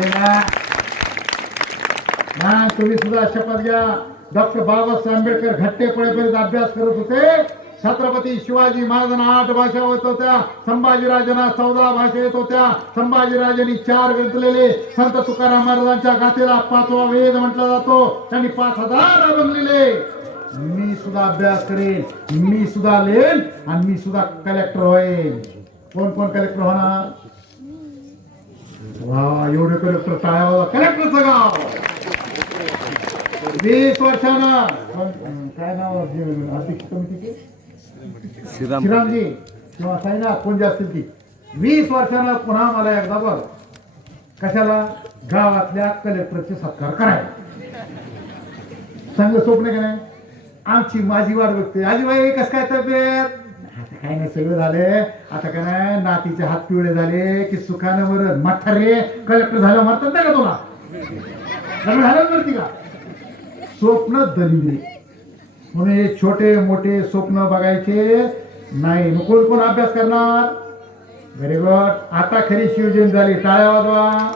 ना? तुम्ही सुद्धा शपथ घ्या. डॉक्टर बाबासाहेब आंबेडकर घट्टे पडेपर्यंत अभ्यास करत होते. छत्रपती शिवाजी महाराजांना 8 भाषा येत होत्या. संभाजीराजांना 14 भाषा येत होत्या. संभाजीराजांनी 4 ग्रंथलेले. संत तुकाराम महाराजांच्या गाथेला 5वा वेद म्हटला जातो. त्यांनी 5000 अभंग लिहिले. मी सुद्धा अभ्यास करेन, मी सुद्धा लिहेन आणि मी सुद्धा कलेक्टर होईल. कोण कोण कलेक्टर होणार? वा, एवढे कलेक्टर टाळ्या. कलेक्टरचं गाव 20 वर्षानं. काय नाव अध्यक्ष समितीचे? श्रीरामजी किंवा साईनाथ कोण जे असतील ती. 20 वर्षानं पुन्हा मला एकदा बघ. कशाला? गावातल्या कलेक्टरचे सत्कार करायला. चांगलं स्वप्न का नाही? आमची माझी वाट बघते. आजीबाई कसं काय तब्येत? आता काय नाही, सगळं झाले. आता काय नाही, नातीचे हात पिवळे झाले की सुखानं बरं. म्हातारे कलेक्टर झालं म्हणतात नाही का तुला? लग्न झालं मरती का? स्वप्न दलिंद्री म्हणून हे छोटे मोठे स्वप्न बघायचे नाही. मग कोण कोण अभ्यास करणार? Very good. आता खरी शिवजयंती झाली. टाळ्या वाजवा.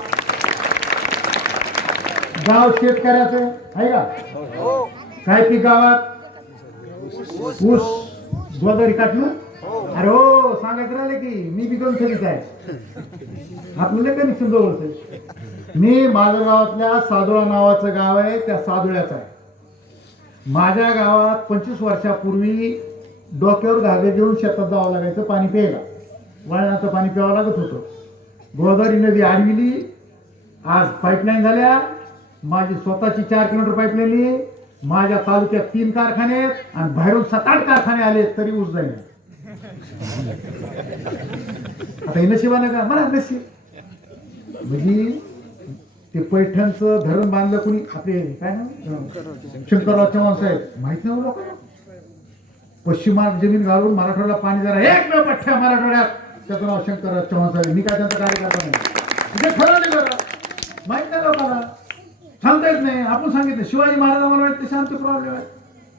गाव शेतकऱ्याचं आहे का? काय पीक गावात? ऊस. द्वादरी काटलं? अरे हो, सांगायचं राहिले की मी बी दोन खेळीच आहे. आपल्याला कनेक्शन जवळच आहे. मी माझ्या गावातल्या सादुळा नावाचं गाव आहे, त्या सादुळ्याचं आहे. माझ्या गावात 25 वर्षापूर्वी डोक्यावर धागे घेऊन शेतात जावं लागायचं पाणी प्यायला. वळणाचं पाणी प्यावं लागत होतं. गोदावरी नदी आडविली. आज पाईपलाईन झाल्या. माझी स्वतःची 4 किलोमीटर पाईपलाईन. माझ्या तालुक्यात 3 कारखाने आहेत आणि बाहेरून 7-8 कारखाने आले तरी ऊस जाईल. आता हे नशिबानं का? मला नशीब. म्हणजे ते पैठणचं धरण बांधलं कुणी? आपले काय ना शंकरराव चव्हाण साहेब. माहित नाही लोकांना. पश्चिमात जमीन घालून मराठवाड्याला पाणी जरा एक न पठ्ठ्या मराठवाड्यात. त्याचं नाव शंकरराव चव्हाण साहेब. मी काय त्यांचा कार्यकर्ता नाही. ते खरं नाही बरं. माहित नाही लोकांना. सांगता येत नाही. आपण सांगितलं शिवाजी महाराजांना वाटते शांती प्रॉब्लेम आहे.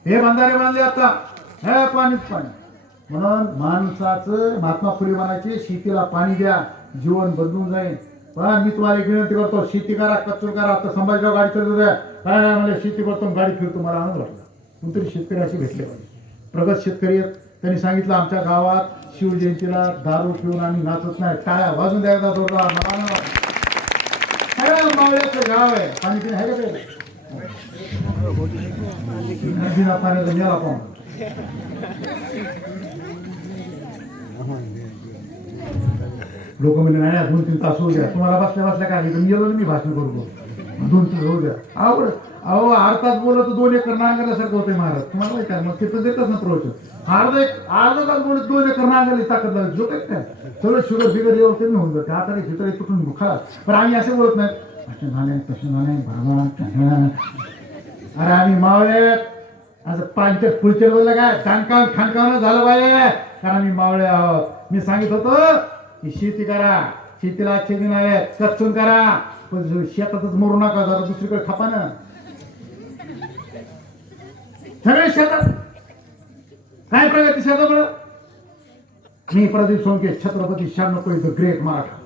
हे बंधारे बांधले आता. हे पाणीच पाणी. म्हणून माणसाचं महात्मा फुले म्हणायचे शेतीला पाणी द्या, जीवन बदलून जाईल. पण मी तुम्हाला एक विनंती करतो, शेती करा, कचूर करा. आता संभाजीराव गाडी फिरतो द्या. काय नाही मला शेती करतो गाडी फिरतो. मला आनंद वाटला. कोणतरी शेतकरी असे भेटले पाहिजे. प्रगत शेतकरी आहेत. त्यांनी सांगितलं आमच्या गावात शिवजयंतीला दारू पिऊन आम्ही नाचत नाही. टाळ्या वाजून द्यायचा जोरदार. मला आनंद वाटला. मावळ्याचं गाव आहे. पाणी पिणे आहे का ते? नदीला पाण्याचा मेला पाहून लोक म्हणजे नाही 2-3 तास होऊ द्या. तुम्हाला बसल्या बसल्या काय मी गेलो मी भाषण करू. 2 तास होऊ द्या. आवड अहो अर्धात बोलत 2 एकर नांगरल्यासारखं होते महाराज. तुम्हाला माहिती आहे मग तिथं देतच ना प्रवचन. अर्धा तास बोलत 2 एकर नांगरली ताकद लागली. जो काय सगळं शुगर बिगर येऊन कमी होऊन जाते. आता चित्र तुटून खा. पण आम्ही असे बोलत नाही. असे झाले तसे झाले भरभरा. अरे आम्ही मावळे असं पांचट पुढच्या बोललं काय खाणकावणं झालं पाहिजे. कारण आम्ही मावळे आहोत. मी सांगित होतो की शेती करा. शेतीला अच्छे दिन आहेत. कचून करा. पण शेतातच मरू नका. जरा दुसरीकडे खपा ना. सगळे शेतात काय प्रगती शेताकडं. मी प्रदीप सोनके छत्रपती शाहू द ग्रेट मराठा.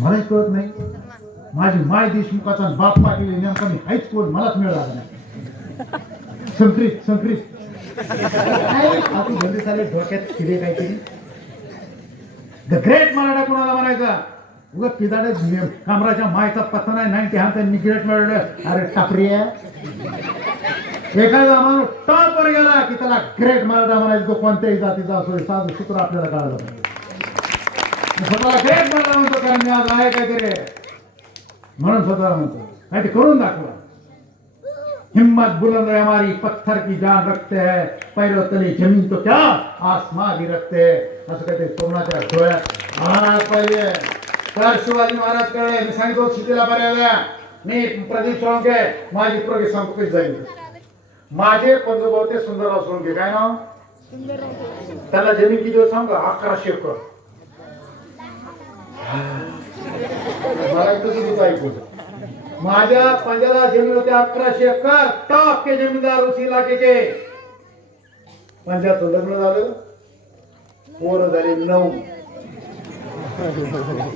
मलाही कळत नाही. माझी माय देशमुखाचा बाप पाटील नेमका मी हायच कोण मलाच मिळाला नाही. संक्रित धंदे चाले डोक्यात फिरे काहीतरी. द ग्रेट मराठा कोणाला म्हणायचा? उगा पिदाडे कामराच्या मायचा पत्ता नाही. 90 हा त्यांनी ग्रेट मिळवलं. अरे टापरी एखादा माणूस टॉपवर गेला की त्याला ग्रेट मराठा म्हणायचं. तो कोणत्याही जातीचा असो. साधं सूत्र आपल्याला कळालं पाहिजे. स्वतःला ग्रेट मराठा म्हणतो कारण मी आज आहे काहीतरी म्हणून स्वतःला म्हणतो. नाही ते करून दाखवा. हिम्मत बुलंद है हमारी, पत्थर की जान रखते हैं, पैरों तले जमीन तो क्या आसमां भी रखते हैं. असं काहीतरी तरुणाच्या डोळ्यात महाराज पाहिजे. तर शिवाजी महाराज कळले. मी सांगितलं शिटीला पर्याय. मी प्रदीप सोळंके, माझी प्रगती सांगतो कशी जाईल. माझे पंजोबा होते सुंदरराव सोळंके. काय नाव त्याला? जमीन किती होत सांग? 1100 एकर. मला तसंच ऐकू. माझ्या पंजाला जमीन होते 1100 एकर. टॉप के जमीनदार उस इलाके के. पंजाचं लग्न झालं, पोरं झाले 9.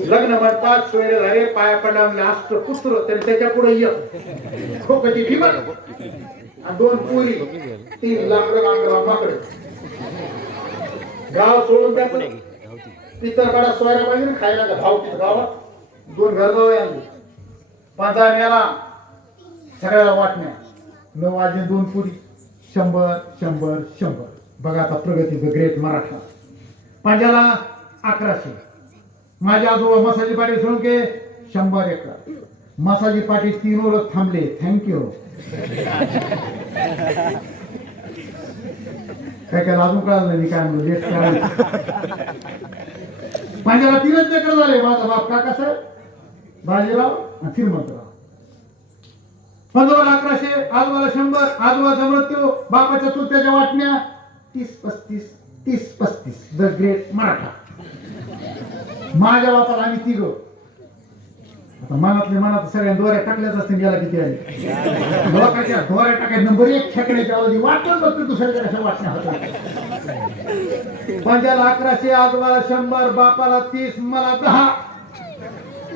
लग्न म्हणतात सोयरे झाले, पाया पडला लास्ट पुत्र, तरी त्याच्या पुढे एक खोकची भीमन आणि 2 पुरी, 3 लाकडं माकडे. गाव सोडून त्याचं पितरपाडा सोयरा पाहिजे खायला भाव गावात 2 घर जाऊ आणले. 5 मेला सगळ्याला वाटण्या. 9 वाजले 2 पुरी. 100 100 100. बघा आता प्रगती द ग्रेट मराठा. पंजाला 1100. माझ्या आजोबा मसाजी पाटील सोळंके 100 एकर. मसाजी पाटील 3 वर थांबले. थँक्यू. काय काय अजून कळालं नाही काय म्हणलं लेट करायचं. पंजाला 3च एकर झाले. माझा बाप काकासाहेब, बाजीराव आणि श्रीमंतराव. पंजोबाला 1100, आजोबाला 100. आजोबाचा मृत्यू, बापाच्या चुलत्याच्या वाटण्या 30-35 30-35. The great Maratha. माझ्या बापाला आम्ही 3. आता मनात सगळ्या दोऱ्या टाकल्याच असतील. गेला किती आहे लोकांच्या दोऱ्या टाकाय नंबर 1 खेकण्याच्या अवधी वाटून बघतो दुसऱ्याच्या कशा वाटण्या होत्या. पंजाला 1100, आजोबाला 100, बापाला 30, मला 10.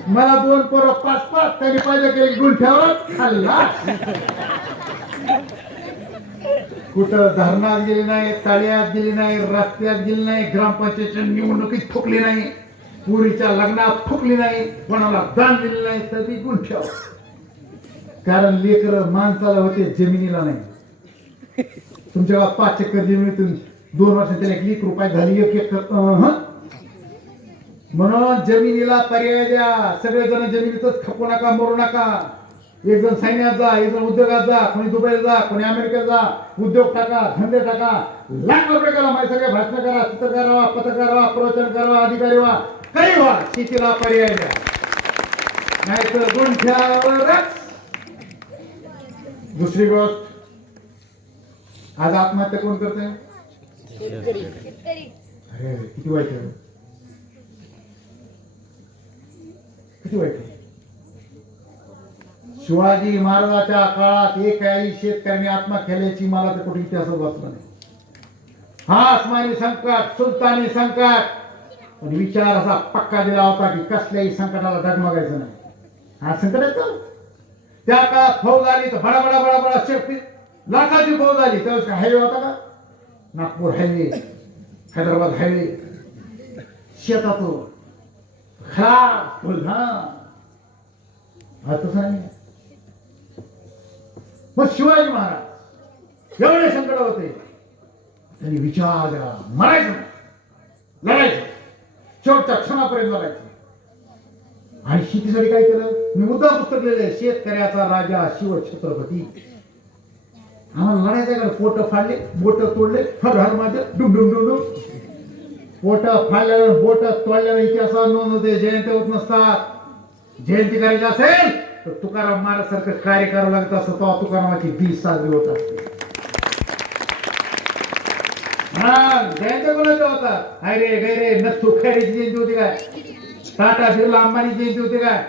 मला 2 पोरं 5-5. त्यांनी पाहिजे की 1 गुंठ्यावर खाल्ला. कुठं धरणात गेली नाही, तळ्यात गेली नाही, रस्त्यात गेली नाही, ग्रामपंचायतच्या निवडणुकीत फुकली नाही, पुरीच्या लग्नात फुकली नाही, कोणाला दान दिले नाही, तरी गुंठ्यावर. कारण लेकर माणसाला होते, जमिनीला नाही. तुमच्या गावात 5 एकर जमिनीतून 2 वर्षात त्याला 1 रुपये झाली. 1 एकर. म्हणून जमिनीला पर्याय द्या. सगळेजण जमिनीतच खपू नका, मरू नका. एक जण सैन्यात जा, एक जण उद्योगात जा, कोणी दुबईला जा, कोणी अमेरिकेत जा. उद्योग टाका, धंदे टाका, लाख रुपये करा. माझ्या सगळे भाषण करा, चित्रकार व्हा, पत्रकार व्हा, प्रवचन करा, अधिकारी व्हा, काही व्हा. शेतीला पर्याय द्या. नाहीतर गुंठ्यावरच. दुसरी गोष्ट, आज आत्महत्या कोण करते? अरे किती वाईट आहे, किती वाईट आहे. शिवाजी महाराजांच्या काळात एकही शेतकऱ्यांनी आत्महत्या केल्याची मला तर कुठे इतिहासात वाचलं नाही. हा आसमानी संकट, सुलतानी संकट, पण विचार असा पक्का दिला होता की कसल्याही संकटाला डगमगायचं नाही. हा संकट येतं. त्या काळात फौज आली तर बडा बडा बडा बडा शेती लाखाची फौज आली. त्यावेळेस काय हायवे होता का? नागपूर हायवे, हैदराबाद हायवे, शेतातून खा बुलढाणा. हा तसं नाही. मग शिवाजी महाराज एवढे संकट होते, त्यांनी विचार केला, मरायचं लढायचं, शेवटच्या क्षणापर्यंत लढायचं. आणि शेतीसाठी काय केलं? मी मुद्दा पुस्तक लिहिले, शेतकऱ्याचा राजा शिव छत्रपती. आम्हाला लढायचं का? पोट फाडले, बोट तोडले, हर माझे डुम डुम डुम डुम. पोट फाडल्यावर बोट तोडल्यावर इतिहासात नोंद होते. जयंती होत नसतात. जयंती करायची असेल तर तुकाराम महाराजसारखं कार्य करावं लागत असतं, तेव्हा तुकारामाची 20 साजरी होत असते. हा जयंती कोणाच्या होता? हायरे गैरे नथू खैरेची जयंती होती काय? टाटा बिर्ला अंबानी जयंती होती काय?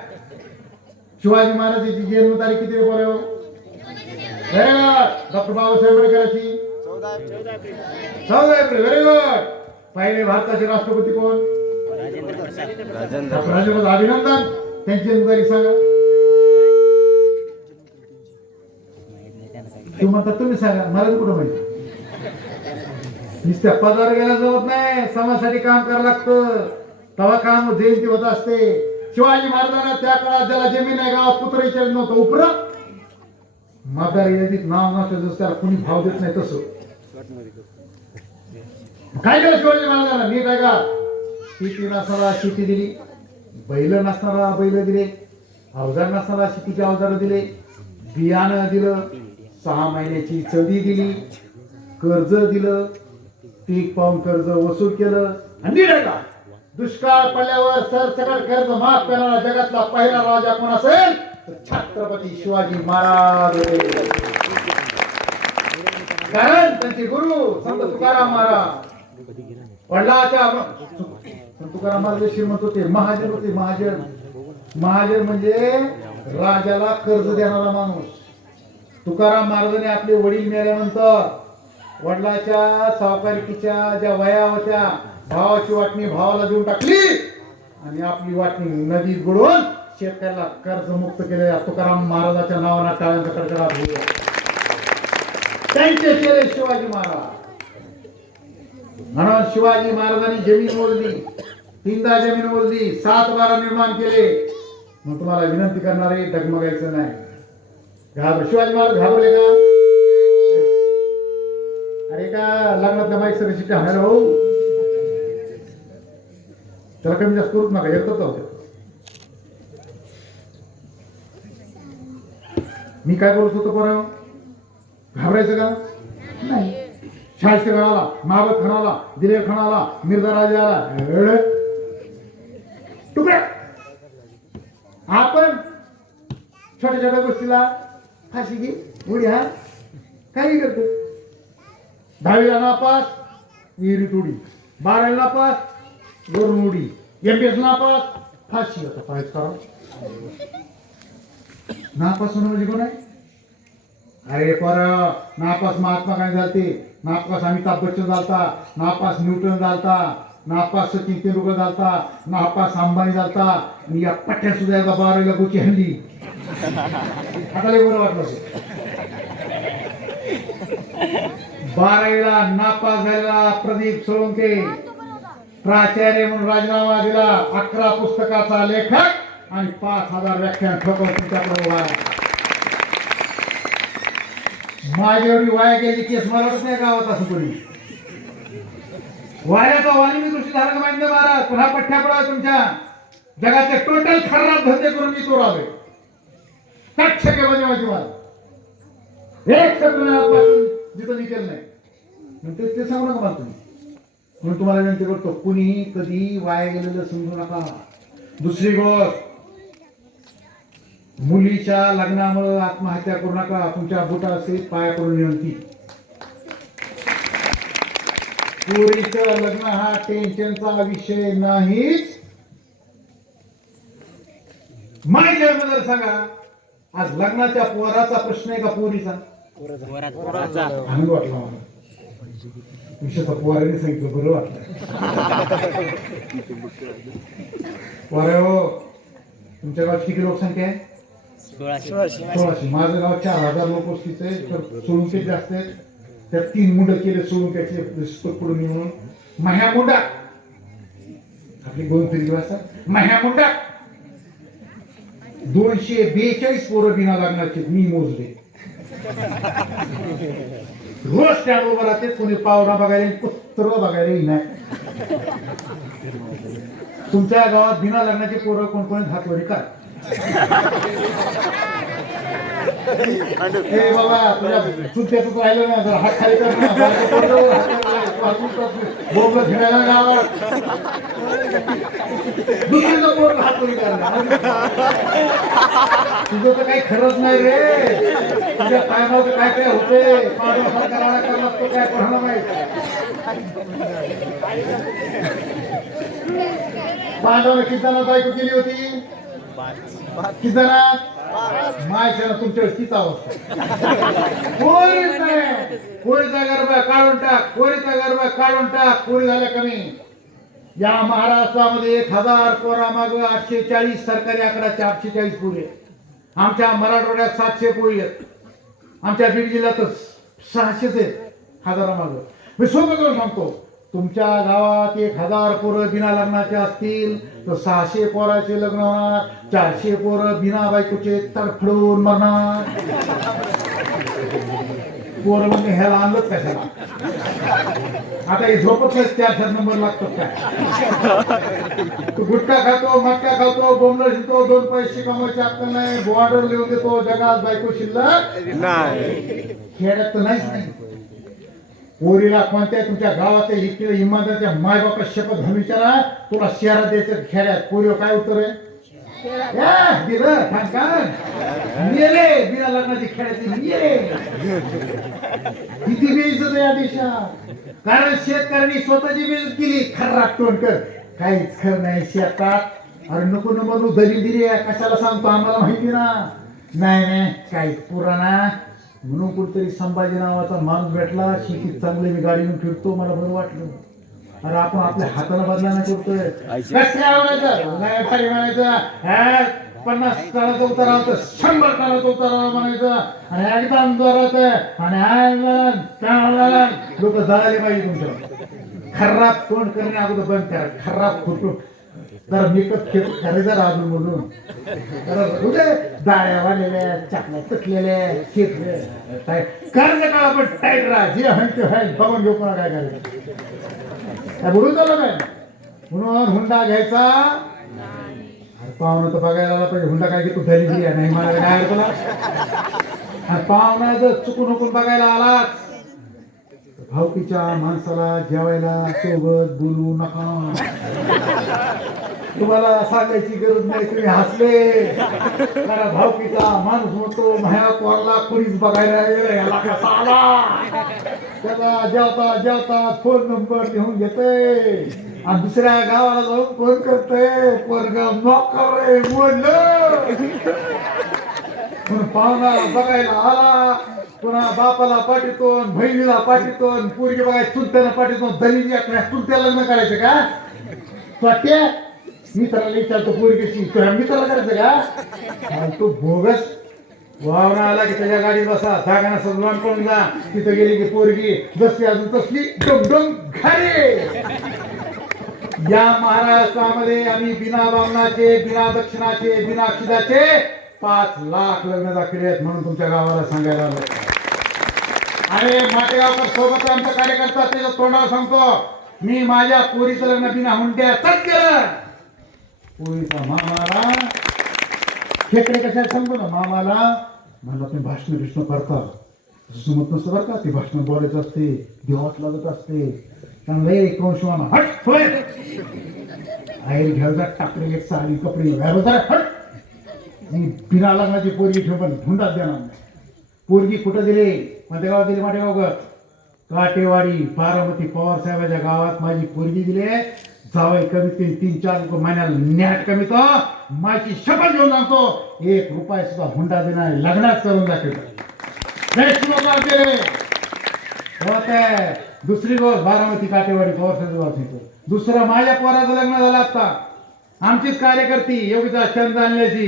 शिवाजी महाराजांची जन्मतारीख किती रे बरं? डॉक्टर बाबासाहेब आंबेडकरांची 14 एप्रिल. Very good. पहिले भारताचे राष्ट्रपती कोण? राजेंद्र. अभिनंदन. त्यांची जन्मतारीख सांगा. तुम्ही म्हणता तुम्ही सांगा, मला कुठं माहिती. नुसत्या पदावर गेला जमत नाही, समाजासाठी काम करावं लागतं. तेव्हा काम जयंती होत असते. शिवाजी महाराजांना त्या काळात ज्याला जमीन आहे गावात पुत्र विचारत नव्हतं, उपरा मतदार यादीत नाव नसतं, जसं त्याला कुणी भाव देत नाही तसं. काय केलं शिवाजी महाराजांना? नीट आहे का? शेती नसणारा शेती दिली, बैल नसणारा बैल दिले, अवजार नसताना शेतीचे अवजार दिले, बियाणं दिलं, 6 महिन्याची चढी दिली, कर्ज दिलं, पीक पाहून कर्ज वसूल केलं आणि निघाला. दुष्काळ पडल्यावर सरसकट कर्ज माफ करणारा जगातला पहिला राजा कोण असेल तर छत्रपती शिवाजी महाराज होते. कारण त्यांचे गुरु संत तुकाराम महाराज वडिलाच्या तुकाराम महाराज श्रीमंत होते, महाजन होते. महाजन म्हणजे राजाला कर्ज देणारा माणूस. तुकाराम महाराजांनी आपले वडील मेल्यानंतर वडिलाच्या सावकारिकीच्या ज्या वया होत्या, भावाची वाटणी भावाला देऊन टाकली आणि आपली वाटणी नदीत बुडवून शेतकऱ्याला कर्जमुक्त केले. तुकाराम महाराजाच्या नावाने टाळ्यांचा कडकडाट होईल. त्यांचे केले शिवाजी महाराज. म्हणून शिवाजी महाराजांनी जमीन मोजली, 3दा जमीन मोजली, 7 बारा निर्माण केले. मग तुम्हाला विनंती करणार आहे, डगमगायचं नाही. शिवाजी महाराज घाबरले का? अरे का लग्नातल्या माईक सगळी शिट्टी हाणायला हो, त्याला कमी जास्त करूच नका, येतच होते. मी काय बोलत होतो पर घाबरायचं का नाही. शाहिस्ते खान आला, महाबत खान आला, दिलेर खान आला, मिर्झा राजा आला, तुकड्या. आपण छोट्या छोट्या गोष्टीला फाशी घे, उडी हा, काही करतो. 10वीला नापास, विहिरीत उडी. 12वीला नापास, वरून उडी. MPS नापास, फाशी. आता काय करा? नापास होणं म्हणजे कोण आहे? अरे पर नापास महात्मा गांधी झालते, नापास अमिताभ बच्चन झालता, नापास न्यूटन झालता, नापास सचिन तेंडुलकर झालता, नापास अंबानी झालता. आणि या पठ्या सुद्धा 12वीला गोची हल्ली. आता लय बरं वाटलं. 12वीला नापास झालेला प्रदीप सोळंके प्राचार्य म्हणून राजीनामा दिला. 11 पुस्तकाचा लेखक आणि 5000 व्याख्यान ठोकवून तुमच्याकडे उभा. माझी एवढी वाया गेली केस मलाच नाही गावात असं कोणी. वायाचा वाणी मी दृष्टी झाला का माहिती महाराज. पुन्हा पठ्ठ्या पडा तुमच्या जगाचे टोटल खराब धंदे करून मी तो राहिले. 60% म्हणजे माझी वाद 1% जिथं मी केलं नाही ते सांगू नका मला तुम्ही. म्हणून तुम्हाला विनंती करतो, कुणीही कधी वाया गेलेलं समजू नका. दुसरी गोष्ट, मुलीच्या लग्नामुळे आत्महत्या करू नका. तुमच्या बुटा असेल पाया करून विनंती. पोरीचं लग्न हा टेन्शनचा विषय नाहीच. माझ्या जर सांगा, आज लग्नाच्या पोराचा प्रश्न आहे का पोरीचा? आनंद वाटला मला. विषयाचा पोराने सांगितलं बरं वाटलं. पोरा हो, तुमच्या गावात किती लोकसंख्या आहे? 1600. माझं गाव 4000 लोक वस्तीचं आहे. तर सोळुंके जास्त आहेत. त्यात 3 मुंड केले सोळुंक्याचे पुढून म्हणून. माह्या मुंडा आपली 2 तरी वाजता माह्या मुंडा 242 पोरं बिना लग्नाचे मी मोजले. रोज स्टँड उभं राहते. कोणी पावरा बघायला, कुत्र बघायला नाही. तुमच्या गावात बिना लग्नाचे पोरं कोण कोणी हातवरी का? हे बाबा तुझ्या चुलत्याच राहिलं ना, जरा हात खाली कर ना. बोबलं फिरायला गावात दुसरीचं पोरं हातवरी करणार. तुझं तर काही खरंच नाही रे. तुझ्या टायमावर काय काय होते करायला करणार तो काय कोणाला माहित. पांडवाने किती जणांना बायको केली होती? किती जणात? मायशाला तुमच्या तीच अवस्था. पोरीचा गरबा काढून टाक, पोरीचा गरबा काढून टाक. पोरी झाल्या कमी. या महाराष्ट्रामध्ये 1000 पोरामाग 840 सरकारी आकडा 840 पोरी आहेत. आमच्या मराठवाड्यात 700 पोरी आहेत. आमच्या बीड जिल्ह्यात 600 आहेत 1000माग. मी सोबत करून सांगतो, तुमच्या गावात 1000 पोरं बिना लग्नाचे असतील तर 600 पोराचे लग्न होणार. 400 पोरं बिना बायकोचे तडफडून मरणार. पोरं म्हणजे ह्याला आणलंच कशाला? आता हे झोपत नाही 4-4 नंबर लागतात काय तू गुटखा खातो मटका खातो बोंबला शितो 2 पैसे कमवायचे अक्कल नाही बॉर्डर लिहून देतो जगात बायको शिल्लक नाही खेड्यात तर नाहीच नाही पोरीला कोणत्या तुमच्या गावातल्या इकडे इमानदारच्या मायबापा शपथ घालून विचारा तुला शहरात द्यायचं खेड्यात पोरीवर काय उत्तर आहे दिलं ठाणकान मेले बिना लग्नाची खेळायची मेले किती बेइज्जत या देशात कारण शेतकऱ्यांनी स्वतःची बेइज्जत केली खर्रा टोनकर काहीच खरं नाही शेतात अरे नको न बनू दलिंदिरी कशाला सांगतो आम्हाला माहिती ना नाही काहीच पुराणा म्हणून कुठतरी संभाजी नावाचा माणूस भेटला शेतीत चांगले मी गाडीने फिरतो मला बरं वाटलं अरे आपण आपल्या हाताला बदलाना करतोय म्हणायचं 50 टनाचा उतारा होतं 100 टनाचा उतारा म्हणायचं आणि एकदम जोरात आणि लोक जळाले पाहिजे तुमच्या खराब तोंड करणे अगोदर बंद करा खराब फोटो जरा मेकअप करायचा अजून म्हणून तर दाळ्या वाढलेल्या चाकल्या तुटलेल्या शेतले कर्ज का आपण टाईट राहा जे आहे बघून घेऊ कोणा काय करायचं काय बोलून चाललं काय म्हणून हुंडा घ्यायचा पाहुणं तर बघायला आला पाहिजे हुंडा काय घेतो धरी दिली नाही मला काय तुला आणि पाहुणा जर चुकून हुकून बघायला आलाच भावकीच्या माणसाला जेवायला सोबत बोलू नका तुम्हाला सांगायची गरज नाही तुम्ही हसले कारण भावकीचा माणूस म्हणतो माझ्या पोरला कोणीच बघायला याला कसा आला त्याला जेवता फोन नंबर लिहून घेतोय आणि दुसऱ्या गावाला जाऊन फोन करतोय पोरगा नोकर रे बोललं म्हणून पाहुणा बघायला आला पुन्हा बापाला पाठीतो बहिणीला पाठीतो पोरगी बघायला चुलत्याला पाठीतो दलित चुलत्या लग्न करायचं का स्वट्या मित्राला विचारतो पोरगीशी तुला मित्राला करायचं का तो भोगस वावना आला की त्याच्या गाडीत बसा जागा नसं लॉन करून जा तिथं गेली की पोरगी जसली अजून तसली डोम घाले या महाराष्ट्रामध्ये आम्ही बिना बामणाचे बिना दक्षिणाचे बिना अक्षिदाचे 5 लाख लग्न दाखवले आहेत म्हणून तुमच्या गावाला सांगायला आलो आणि माटेगावकर सोबत आमचा कार्यकर्ता त्याच्या तोंडावर सांगतो मी माझ्या पोरीचं लग्न बिना हुंड्यातच केलं पोरीचा मामाला खेकडे कशाला सांगतो ना मामाला म्हणलं तुम्ही भाषण करता सुमत नसतं बरं का ते भाषण बोलायचं असते देवात लागत असते चांगलं एक वंशवाना हट होय आई घ्यायचा टाकले साडी कपडे हट बिना लग्नाची पोरगी ठेवून हुंडात देणार नाही पोरगी कुठं दिली कोणत्या गावात दिली माटेगाव काटेवाडी बारामती पवार साहेबाच्या गावात माझी पोरगी दिली जावई कमीत 3-4 महिन्याला न्याट कमी तो माझी शपथ घेऊन सांगतो 1 रुपया सुद्धा हुंडा देणार लग्नाच करून दाखवतो दुसरी गोष्ट बारामती काटेवाडी पवार साहेब दुसरं माझ्या पोराचं लग्न झालं आता आमचीच कार्यकर्ती योगिता चंद आणल्याची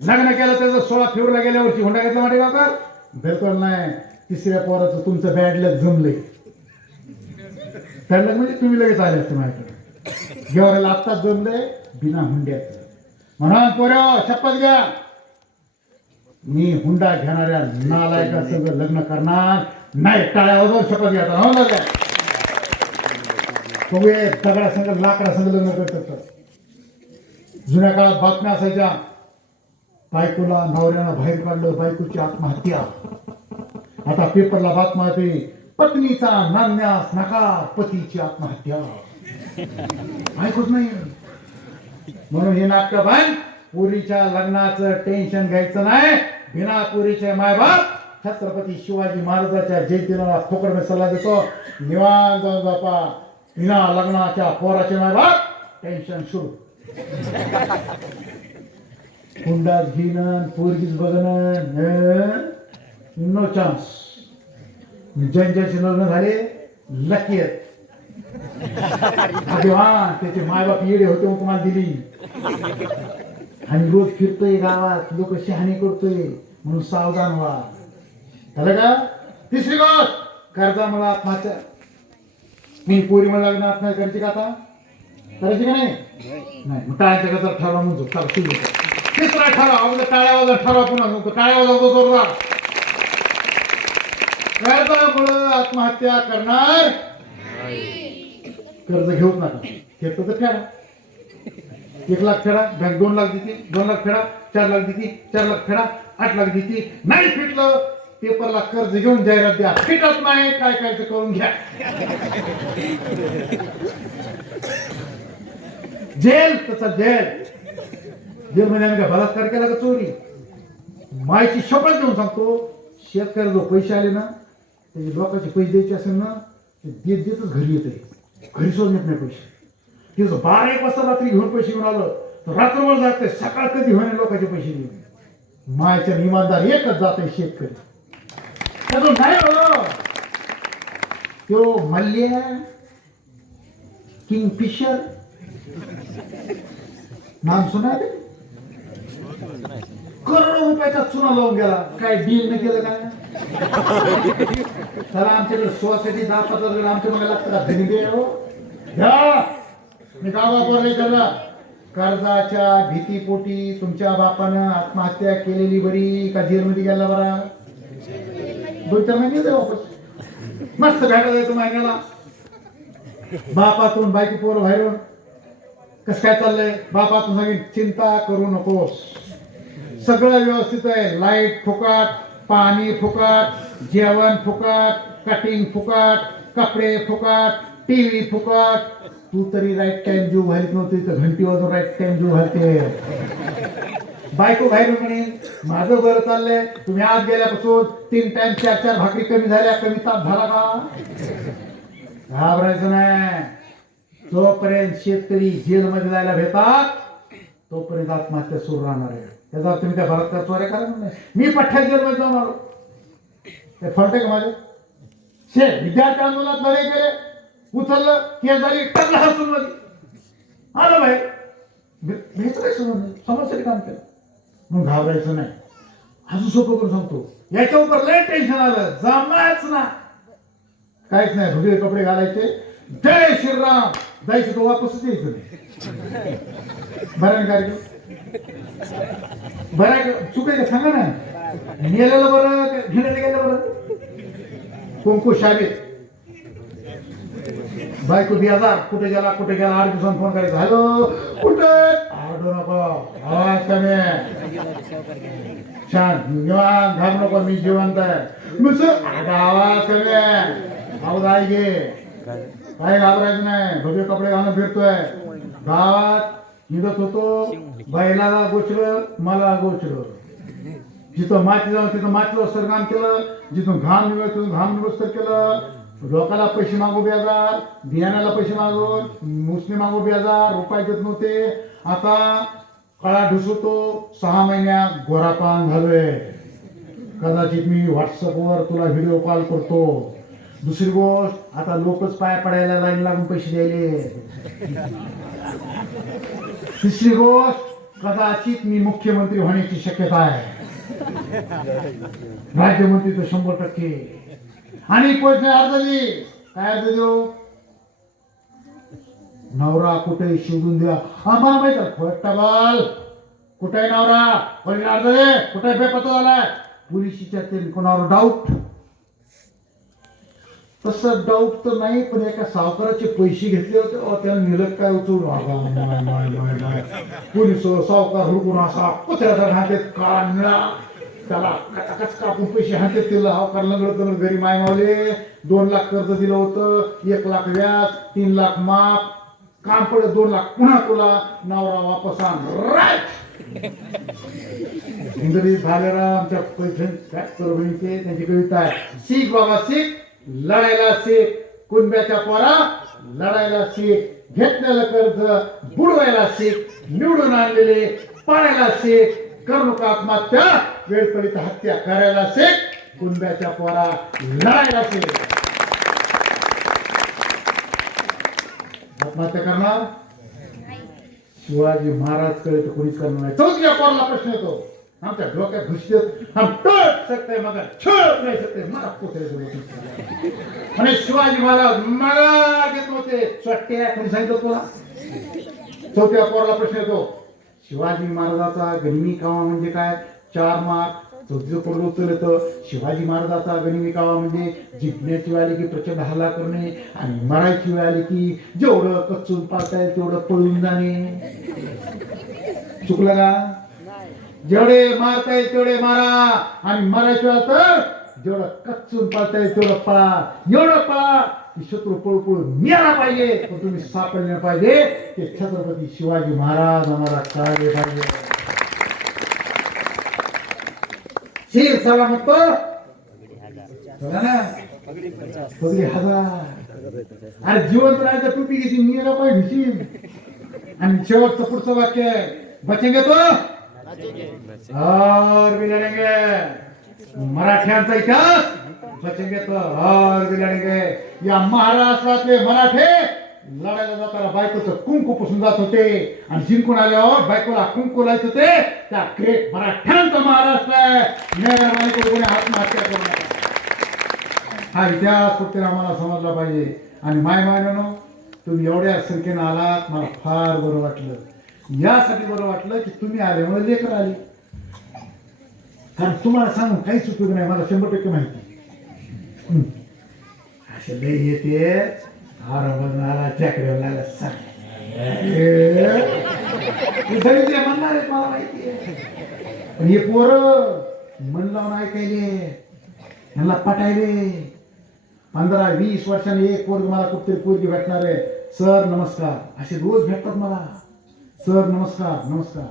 लग्न केलं त्याचं 16 फेब्रुवारीला गेल्यावरची हुंडा घेतला माटेगावकर बिलकुल नाही तिसऱ्या पोराचं तुमचं बॅड लक जमले बॅड लक म्हणजे तुम्ही लगेच आले असते माझ्याकडे जेवढ्याला आत्ताच जमले बिना हुंड्याचं म्हणून पोरं शपथ घ्या मी हुंडा घेणाऱ्या नालायका सगळं लग्न करणार नाही टाळ्यावर जाऊन शपथ घ्या हो ना काय दगडा संग लाकडा संग लग्न करतात जुन्या काळात बातम्या असायच्या बायकोला नवऱ्यानं बाहेर काढलं बायकोची आत्महत्या आता पेपरला बातम्या येते पत्नीचा नान्यास नकार पतीची आत्महत्या ऐकूच नाही म्हणून हे नाटक बांध पोरीच्या लग्नाचं टेन्शन घ्यायचं नाही बिना पोरीचे मायबाप छत्रपती शिवाजी महाराजाच्या जयंतीला फोकड सल्ला देतो निवांत जाऊन बापा बिना लग्नाच्या पोराचे मायबाप टेन्शन सुरू हुंडाच घेणं पोरगीच बघणं नो चान्स ज्यांचे लग्न झाले लकी आहेत त्याचे मायबाप येडे होते मग तुम्हाला दिली आणि रोज फिरतोय गावात लोक शहाणी करतोय म्हणून सावधान व्हा झालं का तिसरी गोष्ट कर्जा मला आत्महत्या मी पोरी मला लग्न आत्महत्या करायची का आता करायची का नाही मग टाळ्याच्या गजर ठरवा म्हणतो चला सुरू तिसरा ठराव म्हणजे टाळ्यावर ठराव पुन्हा सांगतो टाळ्यावर जातो जोरदार कर्जामुळं आत्महत्या करणार कर्ज घेऊच नका. घेतलं तर फेडा. 1 लाख फेडा, बँक 2 लाख देते, 2 लाख फेडा, 4 लाख देते, 4 लाख फेडा, 8 लाख देते. नाही फिटलं पेपरला कर्ज घेऊन जाहिरात द्या. फिटत नाही काय काय ते करून घ्या. जेल तसा जेल. जेलमध्ये आम्ही काय बलात्कार केला का चोरी? मायची शपथ घेऊन सांगतो, शेतकऱ्याला जो पैसे आले ना, त्याचे लोकांचे पैसे द्यायचे असेल ना, ते देतच घरी येते. घरी सोडून येत नाही पैसे. तिथं 12-1 वाजता रात्री घेऊन पैसे घेऊन आलं तर रात्रभर जाते. सकाळ कधी होणे लोकांचे पैसे घेऊन. मायच्या इमानदार एकच जाते शेतकरी. त्यातून नाही हो तो मल्ल्या किंगफिशर नाम सुना रे. करोडो रुपयाचा चुना लावून गेला. काय डील नाही केलं काय? तर आमच्याकडे सोसायटी दाखवत आमच्या मला लागतं का धनी दे हो घ्या. मी गावावर त्याला कर्जाच्या भीतीपोटी तुमच्या बापानं आत्महत्या केलेली बरी का जेलमध्ये गेला बरा? 2-4 महिने येते वापस. मस्त भेटा जायचं महिन्याला. बापातून बायको पोरं बाहेरून कसं काय चाललंय? बापातून सांगेन चिंता करू नकोस, सगळं व्यवस्थित आहे. लाईट फुकट, पाणी फुकट, जेवण फुकट, कटिंग फुकट, कपडे फुकट, टीव्ही फुकट. तू तरी राईट टाइम जीव घालीत नव्हती तर घंटी वाजून राईट टाइम जीव घालते. बायको बाहेर म्हणे माझं बरं चाललंय. तुम्ही आज गेल्यापासून 3 टाइम 4 भाकरी कमी झाल्या. कमी ताप झाला का? घाबरायचं नाही. जोपर्यंत शेतकरी जेलमध्ये जायला भेटतात तोपर्यंत आत्महत्या सुरू राहणार आहे. त्याचा अर्थ तुम्ही काय बलात्कार चोऱ्या करा नाही. मी पठ्ठ्या जेलमध्ये जाऊन आलो. ते फळत आहे का माझे? विद्यार्थी आंदोलनात लढे केले, उचललं केस झाली, टाकलं हसून मध्ये आलं बाहेर. घ्यायचं काय समजसाठी काम केलं म्हणून घाबरायचं नाही. अजून सोपं करून सांगतो, याच्या उपर लय टेन्शन आलं जमाच ना काहीच नाही. भगवे कपडे घालायचे, जय श्रीराम जायचं तो वापसच यायचं नाही. बरं कार्यक्रम बरं चुकायचं सांगा ना. नेलेलं बरं घेण्याला गेलं बरं? कुंकू शाबेत बायको 2000 कुठे गेला 8 दिवसांनी फोन करायचा. हॅलो कुठे? आरडू नको, आवाज कमी आहे, छान निवांत, घाब नको, मी जिवंत आहे. आवाज कमी आहे, आवाज आहे घे. काही घाबरायचं नाही. भव्य कपडे घालून फिरतोय. गावात निघत होतो, बैलाला गोचलं, मला गोचलं. जिथं माती जाऊन तिथं माती वस्तर काम केलं, जिथून घाम निघत तिथून घाम निवस्तर केलं. लोकांना पैसे मागू बेजार, बियाण्याला पैसे मागून मुसने मागू बेजार, रुपये देत नव्हते. आता काळा ढुसतो, 6 महिन्यात गोरापान झालोय. कदाचित मी व्हॉट्सअपवर तुला व्हिडिओ कॉल करतो. दुसरी गोष्ट, आता लोकच पाया पडायला लाईन लागून पैसे द्यायले. तिसरी गोष्ट, कदाचित मी मुख्यमंत्री होण्याची शक्यता आहे. राज्यमंत्री तर 100%. आणि पैसे अर्ज दे. काय अर्ज देऊ? नवरा कुठे शोधून द्या. आम्हाला माहित आहे फटबल कुठे आहे नवरा, पहिले अर्ज दे. कुठे बेपत्ता झालाय? पोलिसीच्या ते कोणावर डाऊट. तसं डाऊट तर नाही, पण एका सावकाराचे पैसे घेतले होते त्याला निलक काय उचलून पोलीस सावकार हुडकून असा कुत्र्याचा हातात काळा निळा त्याला कचाकच कापून पैसे हातात तिला सावकार लंगडत घरी माय मावले. 2 लाख कर्ज दिलं होतं, 1 लाख व्याज, 3 लाख माफ, काम पडत 2 लाख पुन्हा तुला, नवरा वापस आण. राईट इंग्रजी झालेला आमच्या पैसे काय बहिणीचे त्यांची कविता आहे. शिक बाबा शिक, लढायला शिक, कुंब्याच्या पोरा लढायला शिक, घेतलेलं कर्ज बुडवायला शिक, निवडून आणलेले पाळायला शिक, करू नका आत्महत्या, वेळपरीत हत्या करायला शिक, कुंब्याच्या पोरा लढायला शिक. आत्महत्या करणार शिवाजी महाराज कडे तर कोणीच करणार नाही. चौथ्या पोराला प्रश्न येतो, आमच्या डोक्यात घुसत हम टोट सकते मगर छोड़ नहीं सकते. मला पोते आणि शिवाजी महाराज मला घेत होते स्वट्या कोणी सांगितलं तुला? चौथ्या पोराला प्रश्न येतो, शिवाजी महाराजाचा गनिमी कामा म्हणजे काय? 4 मार्क तो जो करून उचलतो शिवाजी महाराजाचा गनिमिकावा म्हणजे जिंकण्याची वेळ आली की प्रचंड हल्ला करणे आणि मरायची वेळ आली की जेवढं कच्चून पाळता येईल तेवढं पळून जाणे. चुकलं का? जेवढे मारता येईल तेवढे मारा आणि मारायची वेळ तर जेवढं कच्चून पाळता येईल तेवढं पळा. एवढं पळा की शत्रू पळू पळू मेला पाहिजे पण तुम्ही सापडले पाहिजे ते छत्रपती शिवाजी महाराज आम्हाला कळले पाहिजे. शीर सलामत पगडी हजार अरे जिवंत राहायचं टोपी घेतली मी पाहिजे भिशील आणि शेवटचं पुढचं वाक्य आहे बचेंगे तो और भी लढेंगे. मराठ्यांचा इतिहास बचेंगे तो और भी लढेंगे. या महाराष्ट्रातले मराठे लढायला जाताना बायकोचं कुंकू पुसून जात होते आणि जिंकून आल्यावर बायकोला कुंकू लायत होते. त्या ग्रेट मराठ्यांचा महाराष्ट्र आहे. मेहरबानी करून कोणी आत्महत्या करू नका. हा इतिहास कुठे आम्हाला समजला पाहिजे. आणि मायनो तुम्ही एवढ्या संख्येनं आलात मला फार बरं वाटलं. यासाठी बरं वाटलं की तुम्ही आल्यामुळे लेकर आले. कारण तुम्हाला सांगून काहीच उपयोग नाही मला 100% माहिती. असे लय येते आला चॅकड्यावर लागला म्हणणार आहे मला माहिती आहे. पण हे पोरं मन लावून ऐकायले ह्यांना पटायले. 15-20 वर्षांनी एक पोरग मला कुठतरी पोरगी भेटणार आहे. सर नमस्कार असे रोज भेटतात मला. सर नमस्कार नमस्कार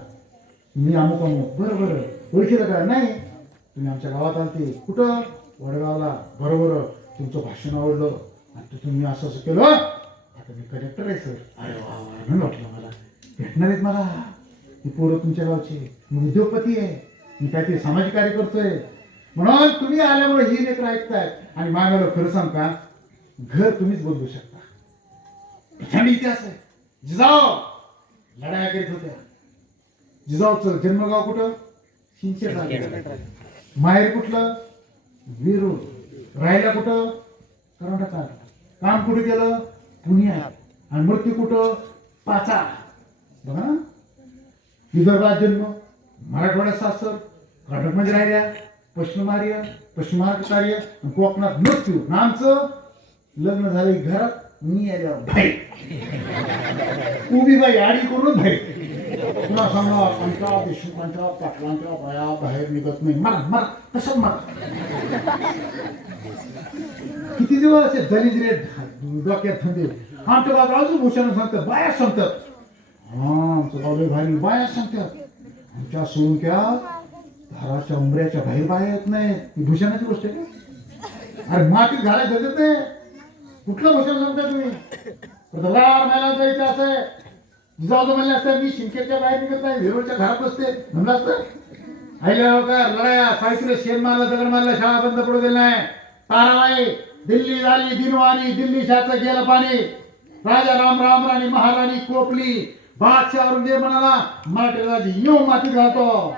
मी अमुक अमुक. बरं बरं ओळखीलं का? नाही तुम्ही आमच्या गावात आलते. कुठं? वडगावला. बरोबर तुमचं भाषण आवडलं आणि तुम्ही असं असं केलं. आता मी कलेक्टर आहे सर. अरे वा म्हणून वाटलं मला भेटणार आहेत मला ही पोरं तुमच्या गावची. मी उद्योगपती आहे. मी काहीतरी सामाजिक कार्य करतोय म्हणून तुम्ही आल्यामुळे ही लेकरं ऐकतायत. आणि मागायला खरं सांग का घर तुम्हीच बदलू शकता. प्रचंड इतिहास आहे. जिजाऊ लढाया करीत होत्या. जिजाऊचं जन्मगाव कुठं? शिंदखेडा. माहेर कुठलं? विरूर. राहायला कुठं? कर्नाटकात. काम कुठे केलं? पुण्यात. आणि मृत्यू कुठं? पाचा. बघा विदर्भात जन्म, मराठवाड्यात सासर, कर्नाटकमध्ये राहिल्या, पश्चिम कार्य, कोकणात मृत्यू. आमचं लग्न झालं घरात, मी आल्या बाई उभी बाई आडी करून बाई पुन्हा सांगा पंचा देशमुखांच्या पाटलांच्या बाया बाहेर निघत नाही. मरा मरा तसं मरा. किती दिवस असे दलिद्रे डोक्यात थंडी. आमच्या बाजू अजून भूषण सांगतात बाया सांगतात. आमचं गाव भारी बाया सांगतात. आमच्या सोनक्या धाराच्या उंबऱ्याच्या बाहेर बाया येत नाही. ही भूषणाची गोष्ट आहे. अरे मातीत घालायचं देत नाही. कुठलं भूषण सांगता तुम्ही? लाड मला जायचं असं जिजाऊ म्हणले असतं मी शिंकेच्या बाहेर निघत नाही विरोडच्या घरात बसते म्हणलं असतं. आईला लढाया सावित्रीला शेण मारलं दगड मारलं शाळा बंद पडू दिली नाही. ताराबाई दिल्ली झाली दिनवाणी दिल्ली शाचं गेलं पाणी. राजा राम राणी महाराणी कोपली. बादशाह औरंगजेब म्हणाला मराठी राजा येऊ मातीत घालतो.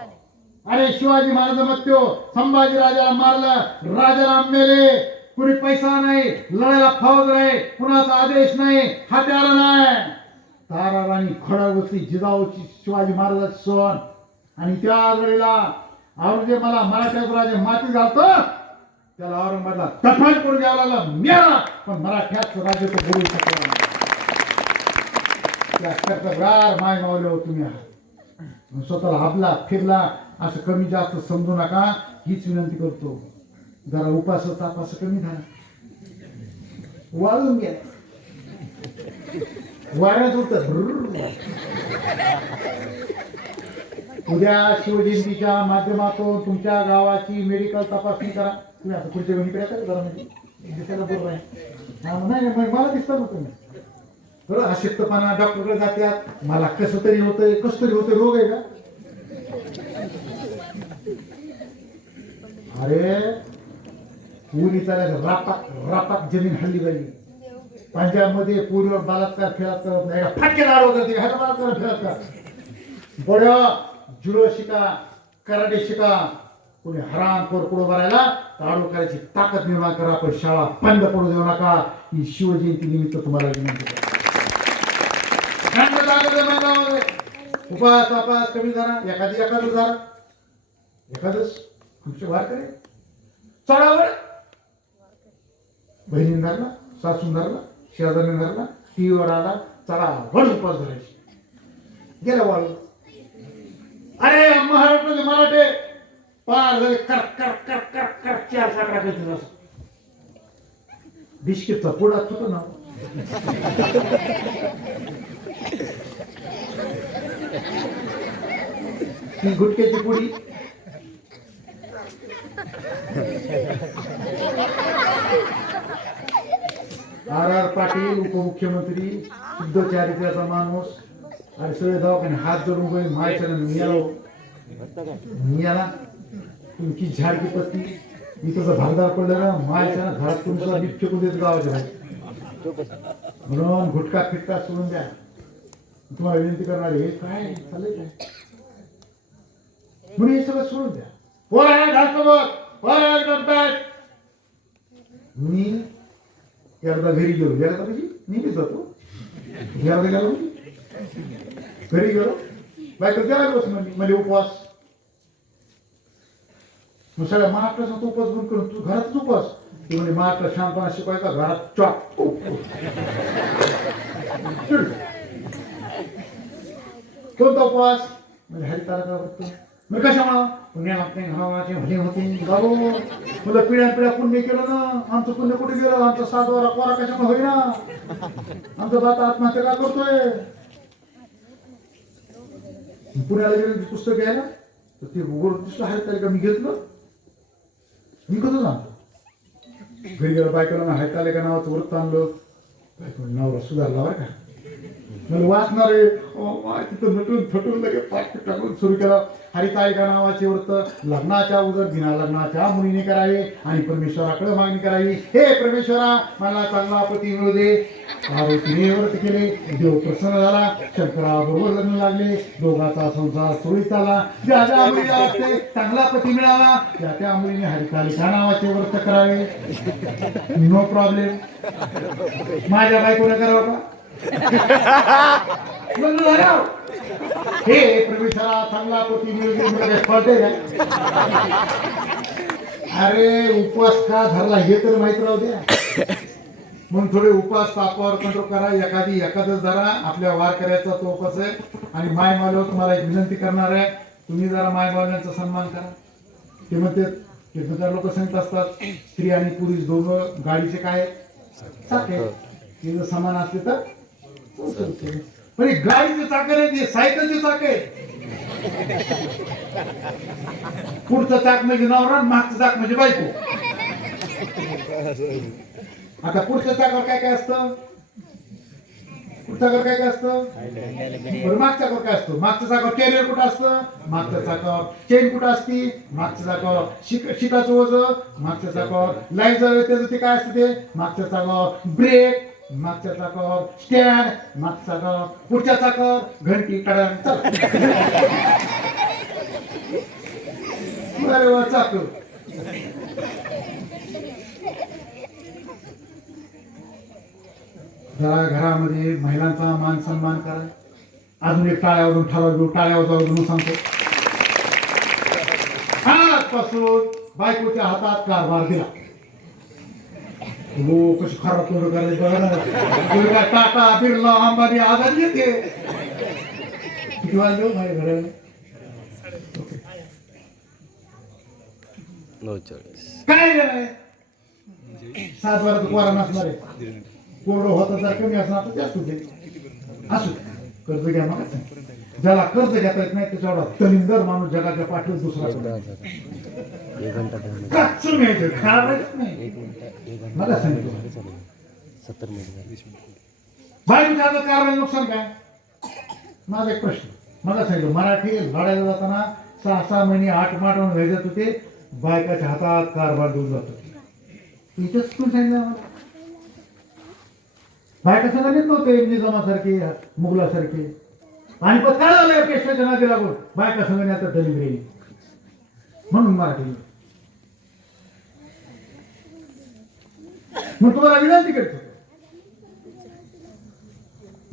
अरे शिवाजी महाराज मत्यो संभाजी राजाला मारलं. राजाराम मेले. कुणी पैसा नाही लढायला फौज नाही कुणाचा आदेश नाही हत्यार नाही. तारा राणी खडा बसली जिजाऊची शिवाजी महाराजाची सोन. आणि त्याच वेळेला औरंगजेब मला मराठ्याचा राजा माती घालतो. त्याला औरंगाबादला दफन करून द्यावं लागलं. मेला पण मराठ्याचं राज्य तो करू शकला. माय मावले हो तुम्ही आहात. स्वतःला आपला फिरला असं कमी जास्त समजू नका हीच विनंती करतो. जरा उपास तापास कमी झाला वाळून गेला वाऱ्यात होत. उद्या शिवजयंतीच्या माध्यमातून तुमच्या गावाची मेडिकल तपासणी करा. तुम्ही आता पुढच्या वेळी करायचं जरा म्हणजे दिसायला बरोबर आहे. नाही मला दिसतं ना तुम्ही बरं अशक्तपणा डॉक्टरकडे जात्यात. मला कसं तरी होतंय कसं तरी होतंय रोग आहे का? अरे पुरी चालायचं रापाक रापाक जमीन हल्ली बाई. पंजाबमध्ये पुरीवर बलात्कार खेळत करत नाही का फाटके लाड वगैरे ह्याला बलात्कार खेळत का? बड्या जुडो शिका कराटे शिका. कोणी हराम कोरकुडो भरायला ताडू करायची ताकद निर्माण करा. पण शाळा बंद पडू देऊ नका. ही शिवजयंती निमित्त तुम्हाला विनंती करतो. उपास तापास कमी झाला एखादस आमचे वारकरी चढावर बहिणी धरला, सासून धरला, शेजारी धरला, टीव्हीवर आला, चढावर उपास धरायची. गेला वाळू. अरे महाराष्ट्राचे मराठे पार झाले कर कर कर कर कर 4 साकडा करतील असं. बिस्किटचा पुडा होतो ना. ती गुटक्याची पुडी R.R. पाटील उपमुख्यमंत्री शुद्ध चारित्र्याचा माणूस आणि सगळे दवाखाने हात जोडून गए मायच्या मियाला तुमची झाडकी पत्ती मी तसं भागदार पडलं ना मायच्या घरात तुमचा नीट फेकून देत गावाच्या बाहेर. म्हणून गुटखा फिटका सोडून द्या. तुम्हाला विनंती करणार हे काय चाललंय काय म्हणून हे सगळं सोडून द्या. पोरा घालतो बघ पोरा एकदम बॅट. मी एकदा घरी गेलो गेला कशी नेहमीच जातो. गेलो घरी गेलो बायको द्यायला बस म्हणजे उपवास. मग सगळ्या महाराष्ट्राचा तो उपवास बंद करून तू घरातच उपवास. ते म्हणजे महाराष्ट्र शांतपणा शिकवायचा घरात चॉक. कोणता उपवास म्हणजे हरिताला करतो मी कशामुळं पुण्याला घराचे भले होते बाबू तुला पिढ्या पिढ्या पुण्य केलं ना. आमचं पुण्य कुठे गेलं. आमचा 7 वारा कोरा कशामुळे होईना. आमचा दाता आत्महत्या का करतोय. पुण्याला गेलं पुस्तक घ्यायला तर ते उघड दिसलं हरितालिका मी घेतलं. मी कसं सांगतो घरी गेलं बायकोला हरितालिका नावाचं वृत्त आणलं. बायको नवरा सुधारला बरं का. मला वाचणार आहे तिथं नटून थटून लगे पाठ टाकून सुरू केला. हरितालिका नावाचे व्रत लग्नाच्या उदर दिना लग्नाच्या मुलीने करावे आणि परमेश्वराकडे मागणी करावी. हे परमेश्वरा मला चांगला पती मिळू दे. पार्वतीने व्रत केले. देव प्रसन्न झाला. शंकराबरोबर लग्न लागले. दोघाचा संसार सुरळीत झाला. ज्या ज्या मुलीला वाटते चांगला पती मिळावा त्या त्या मुलीने हरितालिका नावाचे व्रत करावे. No problem. माझ्या बायकोला करावं का हे परमेश्वरा चांगला पती मिळू कळते का. अरे उपवास का धरला हे तर माहित राहू द्या. म्हणून थोडे उपवास तापावर कंट्रोल करा. एखादच धरा. आपल्या वारकऱ्याचा तो उपवास आहे. आणि माय मालव तुम्हाला एक विनंती करणार आहे. तुम्ही जरा माय मालव्यांचा सन्मान करा. ते म्हणते तीर्थकार लोक सांगत असतात स्त्री आणि पुरुष दोघं गाडीचे काय चाके ते जर समान असले तर पण गाडीचे चाक नाही सायकलचे चाक आहे. पुढचं चाक म्हणजे नवरा मागचं चाक म्हणजे बायको. आता पुढच्या चाकावर काय काय असतं. पुढच्या चाकावर काय काय असतं. मागच्या चाकावर काय असतं. मागच्या चाकावर कॅरियर कुठं असतं. मागच्या चाकावर चेन कुठं असती. मागच्या चाकावर शिटाचं ओझं. मागच्या चाकावर लाईट जवळ त्याचं ते काय असतं ते. मागच्या चाकावर ब्रेक. मागच्या चाकावर स्टँड. मागच्या चाकावर पुढच्या चाकावर घंटी कडा. अरे वा चाक. जरा घरामध्ये महिलांचा मान सन्मान करा. अजून एक टाळ्यावरून ठरवून टाळ्यावर जाऊन सांगतो. आजपासून बायकोच्या हातात कारभार दिला. हो कशी खराब तोंड करायचं बघा ना. टाटा बिर्ला अंबानी आजारी येते. किती वाजले माझ्या घराला 9:40 काय गेलाय. 7 वाजता कोरा नसणार आहे. कोरडं होतं जर कमी असणार तर जास्त होते. असू कर्ज घ्या मग. ज्याला कर्ज घेता येत नाही त्याच्यावर दलिंदर माणूस जगाच्या पाठीवर दुसरा कच्चं घ्यायचं खायचं नाही. मला सांगितलं 70 मिनिट बायकोच्या कारवाई नुकसान काय. माझा एक प्रश्न. मला सांगितलं मराठी लढायला जाताना 6 महिने 8 महिने घ्यायचे होते. बायकाच्या हातात कारभार देऊन जात होते. इथंच कोण सांगितलं मला. बायका सगळं नेत नव्हते निजामासारखे मुघलासारखे. आणि पण काय झालं पेशव्याच्या नादी लागून बायका संघ आता दलित म्हणून मराठी. मग तुम्हाला विनंती करतो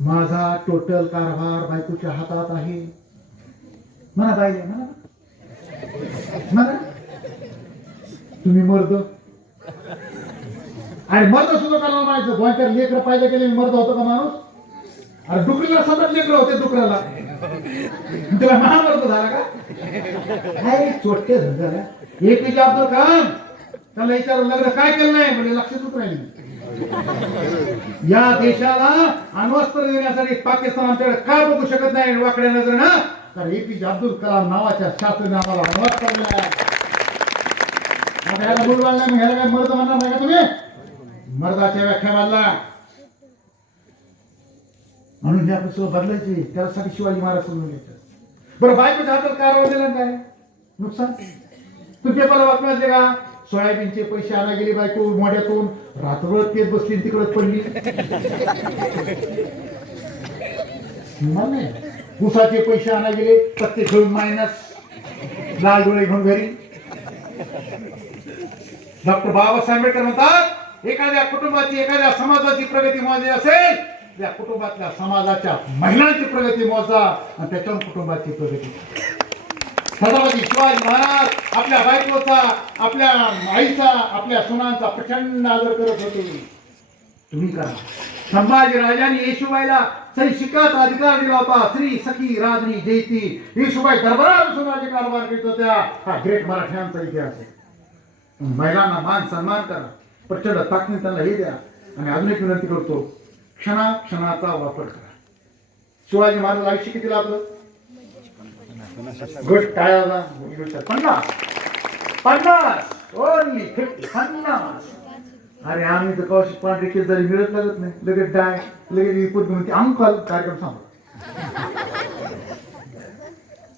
माझा टोटल कारभार बायकोच्या हातात आहे. म्हणा पाहिजे म्हणा म्हणा तुम्ही मर्द आणि मर्द सुद्धा करायला म्हणायचं 2-4 लेकरं पाहिजे केले मर्द होतो का माणूस? अरे डुकरीला 7 लेकरं होते डुकराला, तुला महामर्द झाला का? काय चोटके झाले. एपीजे अब्दुल कलाम त्याला विचारलं लग्न काय केलं नाही म्हणजे लक्षातच राहिली. या देशाला अण्वस्त्र देण्यासाठी पाकिस्तान आमच्याकडे काय बघू शकत नाही वाकड्या नजरेनं, तर एपीजे अब्दुल कलाम नावाच्या शास्त्रज्ञ आम्हाला अण्वस्त्र दिलं. ह्याला बोलवायला नाही, ह्याला काय मर्द म्हणणार नाही का तुम्ही? मर्दाच्या व्याख्या मानला म्हणून या पुस्तक बदलायची, त्यासाठी शिवाजी महाराज समजून घ्यायचं. बरं बायकोच्या हातात कारवाई दिला काय नुकसान? तुम्ही पेपरला बातमी वाचली का? सोयाबीनचे पैसे आणा गेली बायको मोढ्यातून, रात्रभर तेच बसली तिकडच पडली. नाही ऊसाचे पैसे आणा गेले, पत्ते खेळून मायनस, लाल डोळे घेऊन घरी. डॉक्टर बाबासाहेब आंबेडकर म्हणतात एखाद्या कुटुंबाची एखाद्या समाजाची प्रगती मोजायची असेल, त्या कुटुंबातल्या समाजाच्या महिलांची प्रगती मोजा आणि त्याच्यावर कुटुंबाची प्रगती. छत्रपती शिवाजी महाराज आपल्या बायकोचा, आपल्या आईचा, आपल्या सुनांचा प्रचंड आदर करत होते. तुम्ही करा. संभाजी राजांनी येशूबाईला शिकाचा अधिकार दिला होता. श्री सखी राजनी जयती. येशूबाई दरबारापासून राज्यकारभार करीत होत्या. हा ग्रेट मराठ्यांचा इतिहास आहे. महिलांना मान सन्मान करा, प्रचंड ताकदीने त्यांना हे द्या. आणि अजून एक विनंती करतो, क्षणाचा वापर करा. शिवाजी महाराज आयुष्य किती लागलं? गुड काय होता? 50 ओनली 50. अरे आम्ही तर कौशिक पांढरे केस जरी मिळत लागत नाही, लगेच डाय लगेच म्हणते अंकल कार्यक्रम सांगा.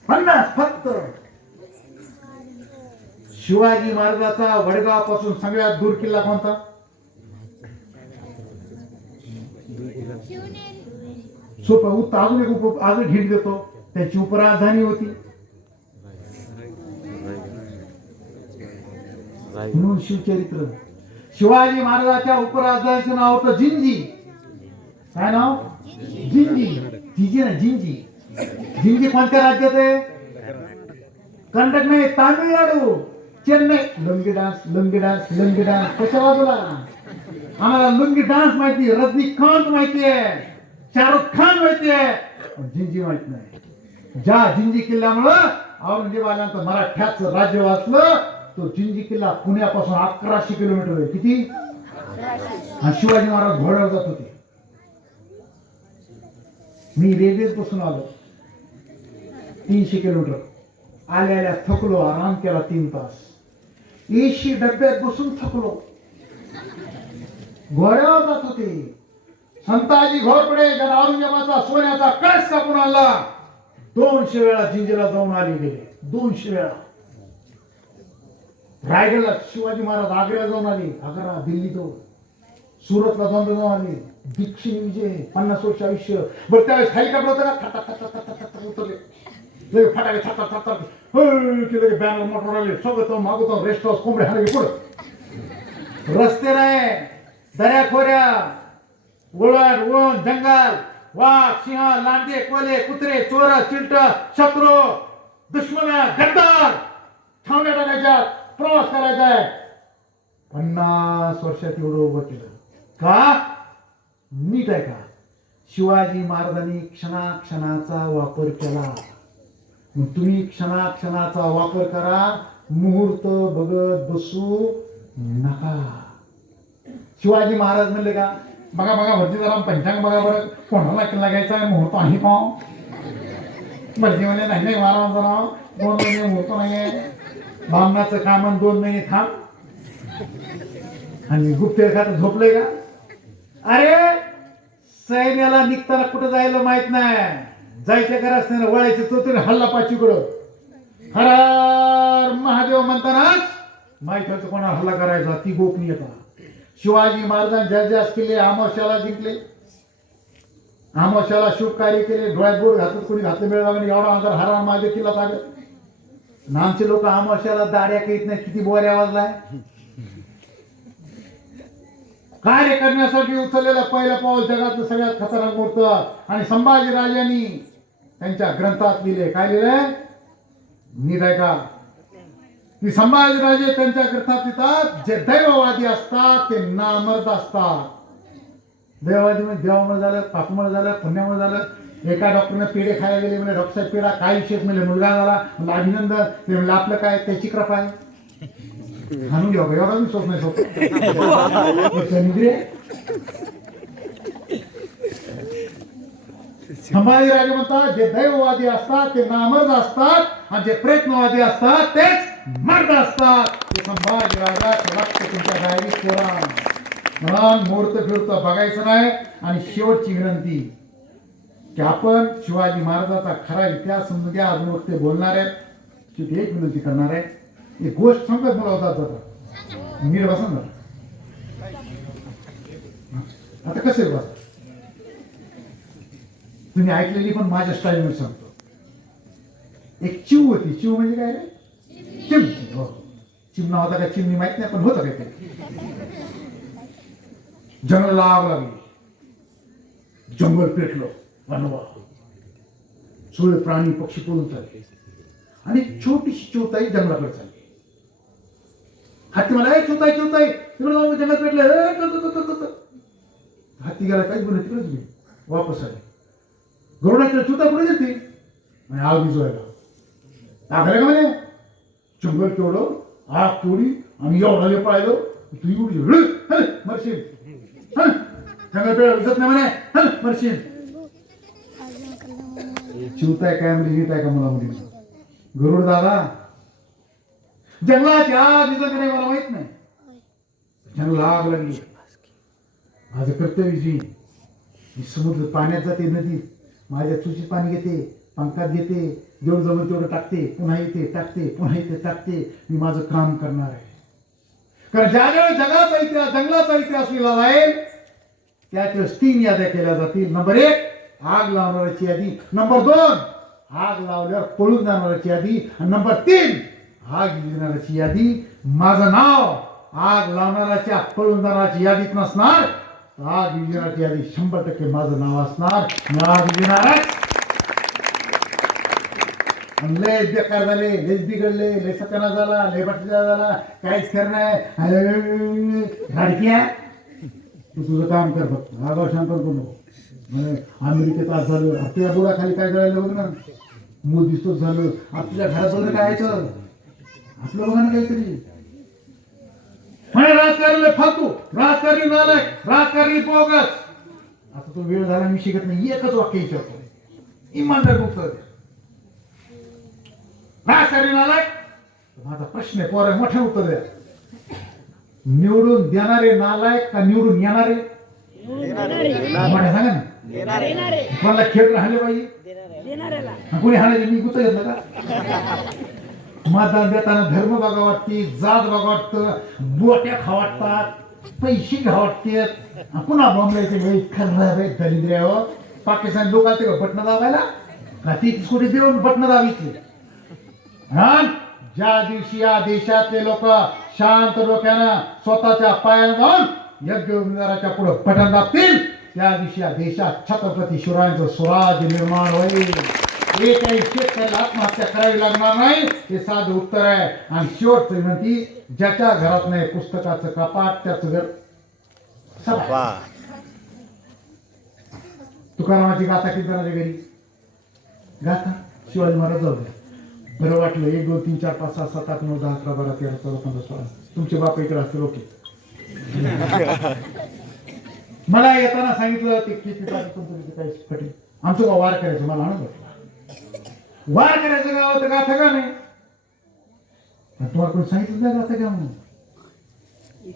50 फक्त. शिवाजी महाराजाचा वडगावापासून सगळ्यात दूर किल्ला कोणता? सोपा उत्तर. अजून एक अजून हिंट देतो, त्याची उपराजधानी होती म्हणून शिवचरित्र. शिवाजी महाराजाच्या उपराजधानीचं नाव होतं जिंजी. काय नाव? जिंजी. जिंजी ना जिंजी. जिंजी कोणत्या राज्यात आहे? कर्नाटक नाही, Tamil Nadu, Chennai. Lungi dance lungi dance lungi dance कशा बाजूला? आम्हाला लुंगी डान्स माहिती, रजनीकांत माहिती आहे, शाहरुख खान माहिती आहे, जिंजी माहित नाही. ज्या जिंजी किल्ल्यामुळं औरंगजेबानंतर मराठ्याचं राज्य वाचलं, तो जिंजी किल्ला पुण्यापासून 1100 किलोमीटर आहे. किती? आणि शिवाजी महाराज घोड्यावर जात होते. मी रेल्वेत बसून आलो 300 किलोमीटर. आल्या थकलो, आराम केला 3 तास. AC डब्यात बसून थकलो. घोड्यावर जात होते. संताजी घोरपडे ज्याने औरंगजेबाचा सोन्याचा कळस कापून आणला, 200 वेळा जिंजीला जाऊन आले गेले. 200 वेळा. रायगडला शिवाजी महाराज आग्र्याला जाऊन आले, आग्रा दिल्ली जाऊन, सुरतला जाऊन आले. दीक्षिण विजय 50 वर्ष आयुष्य. बरं त्यावेळेस हेलिकॉप्टर होतं का? उतरले लगे फटाके थातात केलं, बॅनर मोटर आले, स्वागतम मागवतो, रेस्ट हाऊस, कोंबडे हाणले पुढं. रस्ते नाही, दऱ्याखोऱ्या, वळण वळण, जंगल, वाघ, सिंह, लांडगे, कोले, कुत्रे, चोर, चिलट, शत्रू, दुश्मन, गद्दार छावण्या टाकायच्या, प्रवास करायचा आहे. 50 वर्षात एवढं उभं केलं का? नीट आहे का? शिवाजी महाराजांनी क्षणाक्षणाचा वापर केला. तुम्ही क्षणाक्षणाचा वापर करा. मुहूर्त बघत बसू नका. शिवाजी महाराज म्हणले का बघा बघा भरती जरा पंचांग बघा बरं, कोणाला किल्ला घ्यायचा आहे, मुहूर्त आहे का? भरती म्हणले नाही नाही महाराजांचं नाव 2 महिने मुहूर्त नाहीये. बामणाचं काम 2 महिने थांब. आणि गुप्तेर खात झोपले का? अरे सैन्याला निघताना कुठं जायला माहित नाही, जायच्या घरात असताना वळायचे चौथरी हल्ला पाचीकडं. हर हर महादेव म्हणतानाच माहित होतं कोणा हल्ला करायचा, ती गोपनीयता. शिवाजी महाराजांनी जर्जास केले, आमोशाला जिंकले, आमोशाला शुभ कार्य केले. डोळ्यात बोट घातलं, कोणी घातलं मिळाला म्हणजे एवढा अंतर हर महादेव किल्ला ताब्यात. आमचे लोक आमोशाला दाड्या करीत नाही, किती बोऱ्या वाजलाय. कार्य करण्यासाठी उचललेलं पहिलं पाऊल जगातलं सगळ्यात खतरनाक मुहूर्त. आणि संभाजी राजांनी त्यांच्या ग्रंथात लिहिले, काय लिहिलंय? नीट आहे का? की संभाजीराजे त्यांच्या ग्रंथात लिहितात, जे दैववादी असतात ते नामर्द असतात. दैववादी म्हणजे देवामुळे झालं, पापामुळे झालं, पुण्यामुळे झालं. एका डॉक्टरने पेढे खायला गेले, म्हणजे डॉक्टर साहेब पेढा काय विशेष, म्हणजे मुलगा झाला, म्हणजे अभिनंदन. ते म्हणजे आपलं काय, त्याची कृपा आहे. आणून घ्या एवढा विश्वास नाही होत. संभाजीराजे म्हणतात, जे दैववादी असतात ते नामर्द असतात आणि जे प्रयत्नवादी असतात तेच मर्द असतात. ते संभाजीराजाचं वाक्य तुमच्या डायरीत कोरा. म्हणून मुहूर्त फिरत बघायचं नाही. आणि शेवटची विनंती की आपण शिवाजी महाराजाचा खरा इतिहास समजून घ्या. अजून वक्त ते बोलणार आहे की ते एक विनंती करणार आहे. एक गोष्ट सांगत मला होता नीट बसा ना. आता कसं बसा, तुम्ही ऐकलेली पण माझ्या स्टाईलमध्ये सांगतो. एक चिव होती. चिव म्हणजे काय रे? चिमणी. हो, चिमणा होता का चिमणी माहित नाही, पण होतं काय ते. जंगलाला आग लागली, जंगल पेटलं, वनवा, सगळे प्राणी पक्षी पळून चालले आणि छोटीशी चिवताई जंगलाकडे चालली. हत्ती मला चिवताई चिवताई तिकडे जाऊ, जंगल पेटलं. हत्ती गेला, काहीच बोलले, तिकडेच गेली, वापस आले. गरुडाच्या चिवता पुढे गेली आणि आग विजवायला टाकले का म्हणे. जंगल केवढं, आग केवढी, आणि एवढा पाहिलं तू एवढी मरशील. जंगल पेळ विजत नाही म्हणे, मरशील. चिवताय काय म्हणजे नीट आहे का मला मुली. गरुड दादा, जंगलाची आग विजत नाही मला माहित नाही. जंगला आग लागली, माझं कर्तव्य. मी समुद्र पाण्यात जाते, नदीत माझ्या चुचीत पाणी घेते, पंखात घेते, जेवढं जवळ तेवढं टाकते, पुन्हा येते टाकते, पुन्हा येते टाकते. मी माझं काम करणार आहे. कारण ज्यावेळेस जगाचा इतिहास, जंगलाचा इतिहास लिहिला जाईल त्यावेळेस 3 याद्या केल्या जातील. नंबर 1 आग लावणाऱ्याची यादी, नंबर 2 आग लावल्यावर पळून जाणाऱ्याची यादी, आणि नंबर 3 आग विझणाऱ्याची यादी. माझं नाव आग लावणाऱ्याच्या पळून जाणाऱ्याची यादीत नसणार. आग विजनाची यादी 100% माझं नाव असणार. मी आग विजणारच. लय बेकार झाले, लय बिघडले, लय सकाना झाला, लय बटला झाला, काहीच खरं नाही. गाडक्या, तू तुझं काम कर फक्त, आगाव शांत करू नको. अमेरिकेत आज झालं, आपल्या बुडाखाली काय करायला बघ ना, मूल दिसतोच झालं. आपल्या घरात बघणं काय यायचं, आपलं बघा ना काहीतरी. म्हणे राजकारणी फालतू, राजकारणी नालायक, राजकारणी बोगस. आता तो वेळ झाला, मी शिकत नाही. एकच वाक्य विचारतो, इमानदार उत्तर द्या. राजकारणी नालायक, माझा प्रश्न आहे, पोरा मोठे उत्तर द्या. निवडून देणारे नालायक का निवडून येणारे? सांगा ना. कोणाला खेळ राहिले पाहिजे, कोणी हाणायचे? मी गुत घेतलं का? मतदान देताना धर्म बघा वाटते, जात बघा वाटतं, बोट्या खा वाटतात, पैसे घ्या वाटते. पुन्हा बॉम्बेचे वेळी खरं दरिद्र्यावर पाकिस्तान लोक आले का बटणं दाबायला का? ती कुठे देऊन बटणं दाबायची. ज्या दिवशी या देशातले लोक शांत डोक्यानं स्वतःच्या पायाला जाऊन योग्य उमेदवाराच्या पुढे बटन दाबतील, त्या दिवशी या देशात छत्रपती शिवरायांचं स्वराज्य निर्माण होईल. एकही शेतकऱ्याला आत्महत्या करावी लागणार नाही, हे साधं उत्तर आहे. आणि शेवटचं विनंती, ज्याच्या घरात नाही पुस्तकाचं कपाट त्याचं घर. तुकारामाची गाथा किती जणांच्या घरी? गाथा शिवाजी महाराज जाऊ द्या. बरं वाटलं, 1 2 3 4 5 6 7 8 9 10 11 12 13 14 15 16 तुमचे बाप इकडे असतील. ओके. मला येताना सांगितलं ते किती काही कठीण, आमचं गाव वार करायचं. मला आनंद वाटला, वार करायचं गाव तर गाथा का नाही. तुम्हाला कोणी सांगितलं नाही गाथा का म्हणून?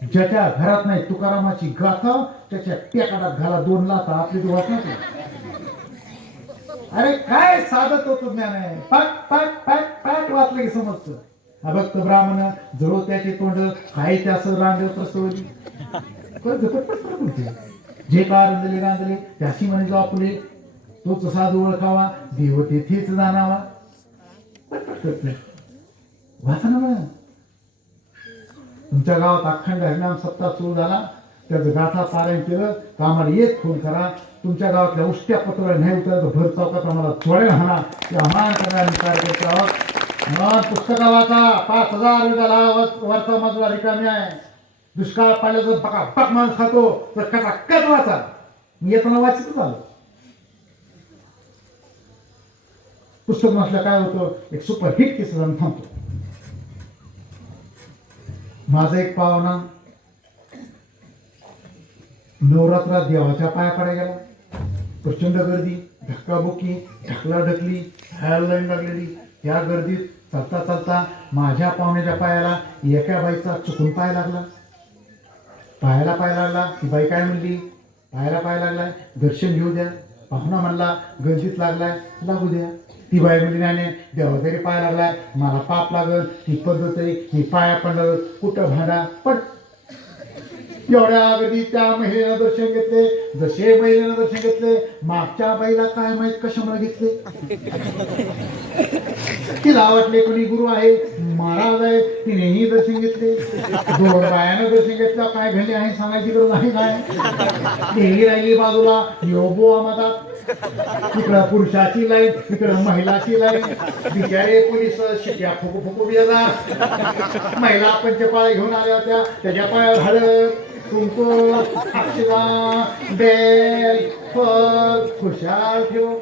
ज्याच्या घरात नाही तुकारामाची गाथा त्याच्या टेकाडात घाला 2 लाथा. आपली तो वाचणार. अरे काय साधं तत्वज्ञान आहे. पाक पाक पाक पाक वाचलं की समजतं. भक्त ब्राह्मण जरो त्याचे तोंड काय त्याचं रांगेव प्रसवली. जे का रांधले रांधले त्याशी म्हणे जो आपले तोच साधू ओळखावा, देव तेथेच जाणावा. वाचा ना बघा. तुमच्या गावात अखंड हरिनाम सप्ताह सुरू झाला, त्याचं गाथा पारायण केलं तर आम्हाला एक फोन करा. तुमच्या गावातल्या उष्ट्या पत्राला नाही उतरलं तर भर चौकात आम्हाला थोडे म्हणा की आम्हाला कार्यकर्ते आहोत. मग पुस्तकं वाचा, 5,000 विधाला वरचा मजला रिकामी आहे. दुष्काळ पाण्याचं पक माणूस खातो तर कसा कच वाचा. मी येताना वाचितच आलो. पुस्तक नसलं काय होतं, एक सुपर हिट किस्सा जाऊन थांबतो. माझा एक पाहुणा नवरात्रात देवाच्या पाया पडायला गेला. प्रचंड गर्दी, धक्काबुक्की, ढकलाढकली, खायला लाईन लागलेली. या गर्दीत चालता चालता माझ्या पाहुण्याच्या पायाला एका बाईचा चुकून पाय लागला. पाय लागला. ती बाई काय म्हणली, पाय लागलाय, दर्शन घेऊ द्या. पाहुणा म्हणला गर्दीत लागलाय, लागू द्या. ती बाई म्हणली नाही, देवा तरी पाय लागलाय, मला पाप लागल. ती पद्धत आहे, मी पाया पडलं कुठं भांडा पण. एवढ्या गर्दीत त्या महिलेनं दर्शन घेतले. जसे महिलेनं दर्शन घेतले, मागच्या बाईला काय माहित कशामुळे घेतले. तिला वाटले कोणी गुरु आहे, महाराज आहे, तिनेही दर्शन घेतले. 2 बायानं दर्शन घेतलं, काय घडले आहे सांगायची गरज नाही. काय देवी राहिली बाजूला, योबो मधात. इकडं पुरुषाची लाईन, इकडं महिलाची लाईन. बिचारे पोलीस शिट्या फुकू फुकू येतात. महिला पंचपाळ्या घेऊन आल्या होत्या, त्याच्या पायावर हळद, कुंकू, अक्षदा, बेल, फळ, खुशाल ठेवून.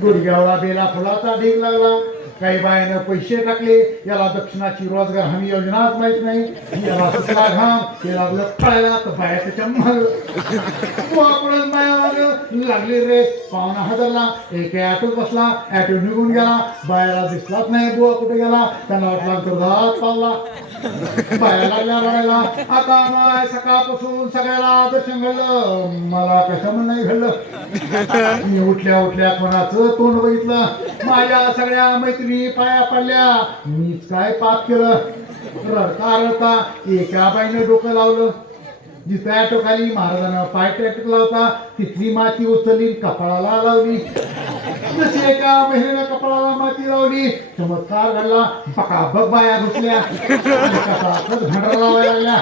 गुडघ्याला बेला फुलाचा ढीग लागला. काही बायानं पैसे टाकले. याला दक्षिणाची रोजगार हमी योजनाच माहित नाही. याला सुटला घाम, ते लागलं पळायला तर बाया त्याच्या माग पळून बाया माग लागली रे. पाहुणा हजरला, एक ॲटोत बसला, ॲटो निघून गेला. बायाला दिसलाच नाही बुवा कुठे गेला. त्यांना वाटला अंतर्धात पावला. बाया लागल्या रडायला, आता माय सकाळपासून सगळ्याला दर्शन घडलं, मला कशामुळे नाही घडलं. मी उठल्या कोणाचं तोंड बघितलं. माझ्या सगळ्या मैत्रिणी पाया पडल्या, मीच काय पाप केलं. रडता एका बाईने डोकं लावलं. जिथं ॲटो खाली महाराजांना पाय टेकला होता, तिथली माती उचलली, कपाळाला लावली. जशी एका महिलेनं कपाळाला माती लावली, चमत्कार घडला. बकाबक बाया घुसल्या, भांडा लावायला लागल्या.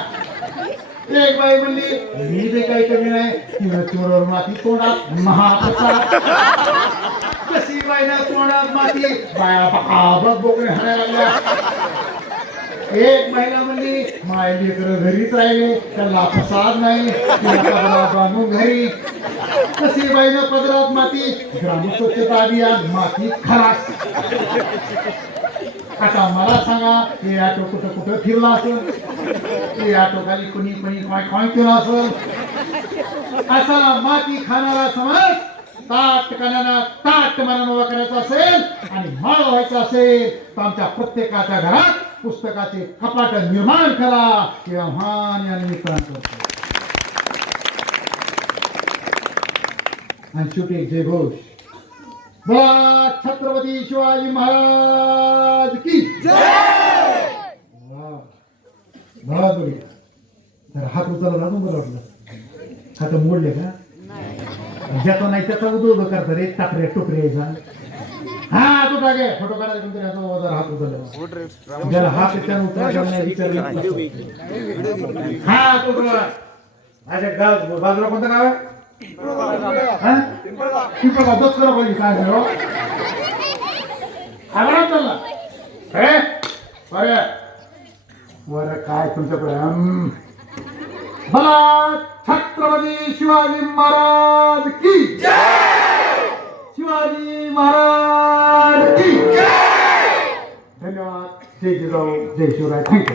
एक बाई म्हणली, मी जे काही कमी नाही, तिनं चोरवर माती तोंडात, महाप्रसाद. कशी बाईनं तोंडात माती, बाया बकाबक बोकडे हाणायला लागल्या. एक महिला म्हणली, माय लेकरं घरीच राहिले, त्यांना प्रसाद नाही, तिला पदरात बांधून घरी. कशी बाईनं पदरात माती, ग्राम स्वच्छता अभियान, माती खरास. आता मला सांगा, हे ऑटो कुठं फिरला असेल, हे ऑटो खाली कोणी काय केलं असेल. असा माती खाणारा समाज ताट मनानं उभा करायचा असेल आणि माळ व्हायचा असेल तर आमच्या प्रत्येकाच्या घरात पुस्तकाचे कपाट निर्माण करा. हे आव्हान या निमित्तानं करतो. आणि शेवटी एक जयघोष. बोला छत्रपती शिवाजी महाराज की जय. बरोबर. तर हात उचलला ना, बरं वाटलं. हात मोडले का? ज्याचा नाही त्याचा उदोग करतात रे, टाकरे टोकरे यायचा. हा तू टाके फोटो काढायला कोणतरी हात उचलला, ज्याला हात त्यानं उचलला विचारलं. हा तो बाजूला कोणतं नाव आहे? पिंपळगाव. दस करा पाहिजे काय झालं आला चालला वर काय तुमच्याकडे. भला छत्रपती शिवाजी महाराज की जय. शिवाजी महाराज की जय. धन्यवाद. जय जिजाऊ, जय शिवराय. थँक्यू.